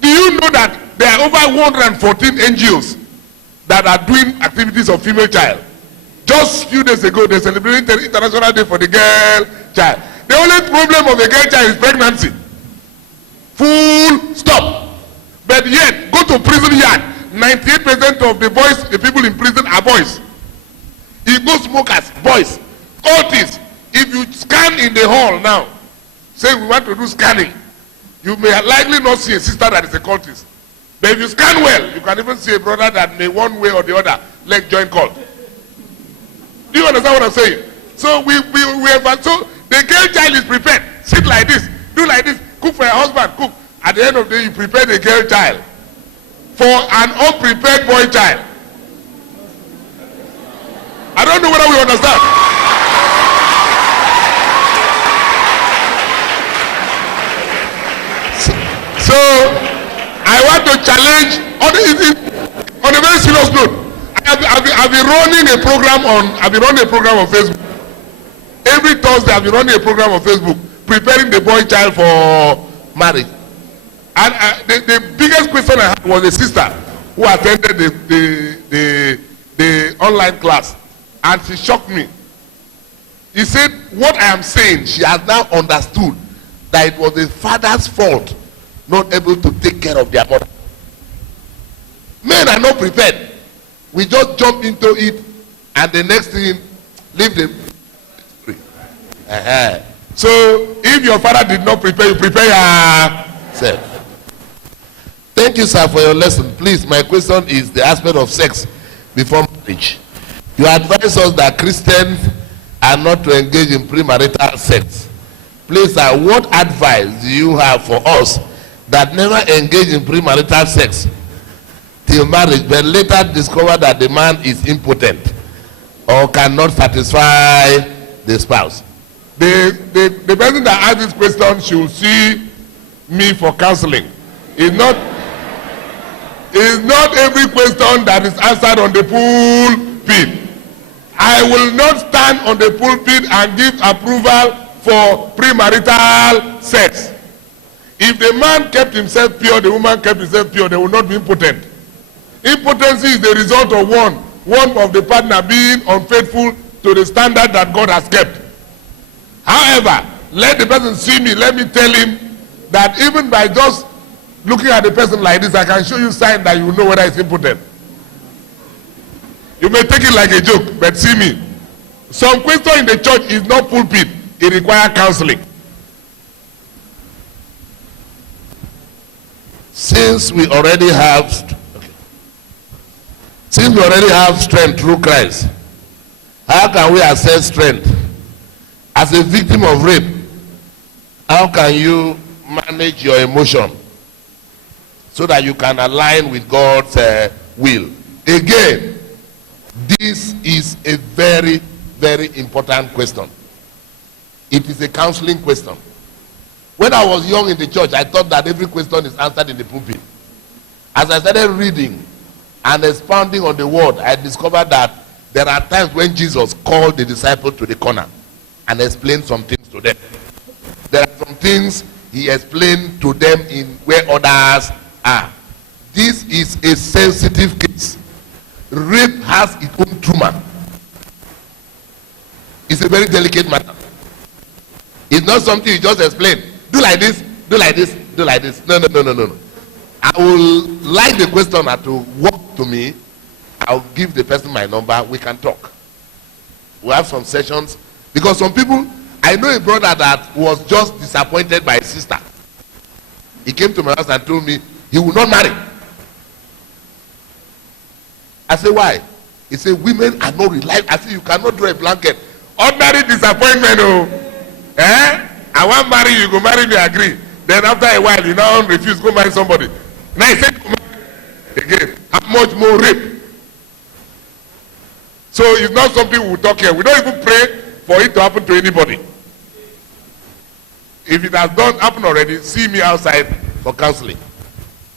Do you know that there are over 114 NGOs that are doing activities of female child? Just a few days ago, they celebrated the International Day for the Girl Child. The only problem of a girl child is pregnancy. Full stop. But yet, go to prison yard. 98% of the boys, the people in prison are boys. Ego smokers, boys. Cultists. If you scan in the hall now, say we want to do scanning, you may likely not see a sister that is a cultist. But if you scan well, you can even see a brother that may one way or the other like join cult. Do you understand what I'm saying? So we have, so the girl child is prepared. Sit like this, do like this, cook for your husband, cook. At the end of the day, you prepare the girl child for an unprepared boy child. I don't know whether we understand. So I want to challenge on a very serious note. I've been running a program on Facebook. Every Thursday I've been running a program on Facebook preparing the boy child for marriage. And the biggest question I had was a sister who attended the online class, and she shocked me. He said, what I am saying, she has now understood that it was the father's fault not able to take care of their mother. Men are not prepared. We just jump into it, and the next thing, leave them. So if your father did not prepare you, prepare yourself. Thank you, sir, for your lesson. Please, my question is the aspect of sex before marriage. You advise us that Christians are not to engage in premarital sex. Please, sir, what advice do you have for us that never engage in premarital sex till marriage, but later discover that the man is impotent or cannot satisfy the spouse? The person that asked this question should see me for counseling. It's not every question that is answered on the pulpit. I will not stand on the pulpit and give approval for premarital sex. If the man kept himself pure, the woman kept herself pure, they will not be impotent. Impotency is the result of one of the partner being unfaithful to the standard that God has kept. However, let the person see me, let me tell him that even by just looking at the person like this, I can show you sign that you know whether it's impotent. You may take it like a joke, but see me. Some question in the church is not pulpit, it requires counseling. Since we already have strength through Christ, how can we assess strength? As a victim of rape, how can you manage your emotion so that you can align with God's will? Again, this is a very, very important question. It is a counseling question. When I was young in the church, I thought that every question is answered in the pulpit. As I started reading and expounding on the word, I discovered that there are times when Jesus called the disciples to the corner and explained some things to them. There are some things he explained to them in where others are. This is a sensitive case. Rape has its own trauma. It's a very delicate matter. It's not something you just explain. Do like this, do like this, do like this. No. I will like the questioner to walk to me. I'll give the person my number. We can talk. We have some sessions. Because some people, I know a brother that was just disappointed by his sister. He came to my house and told me he will not marry. I said, why? He said, women are not reliable. I said, you cannot draw a blanket. Ordinary disappointment, I want to marry you, go marry me, agree. Then after a while, you now refuse, go marry somebody. Now he said, again, how much more rape? So it's not something we talk here. We don't even pray for it to happen to anybody. If it has done happen already, see me outside for counseling.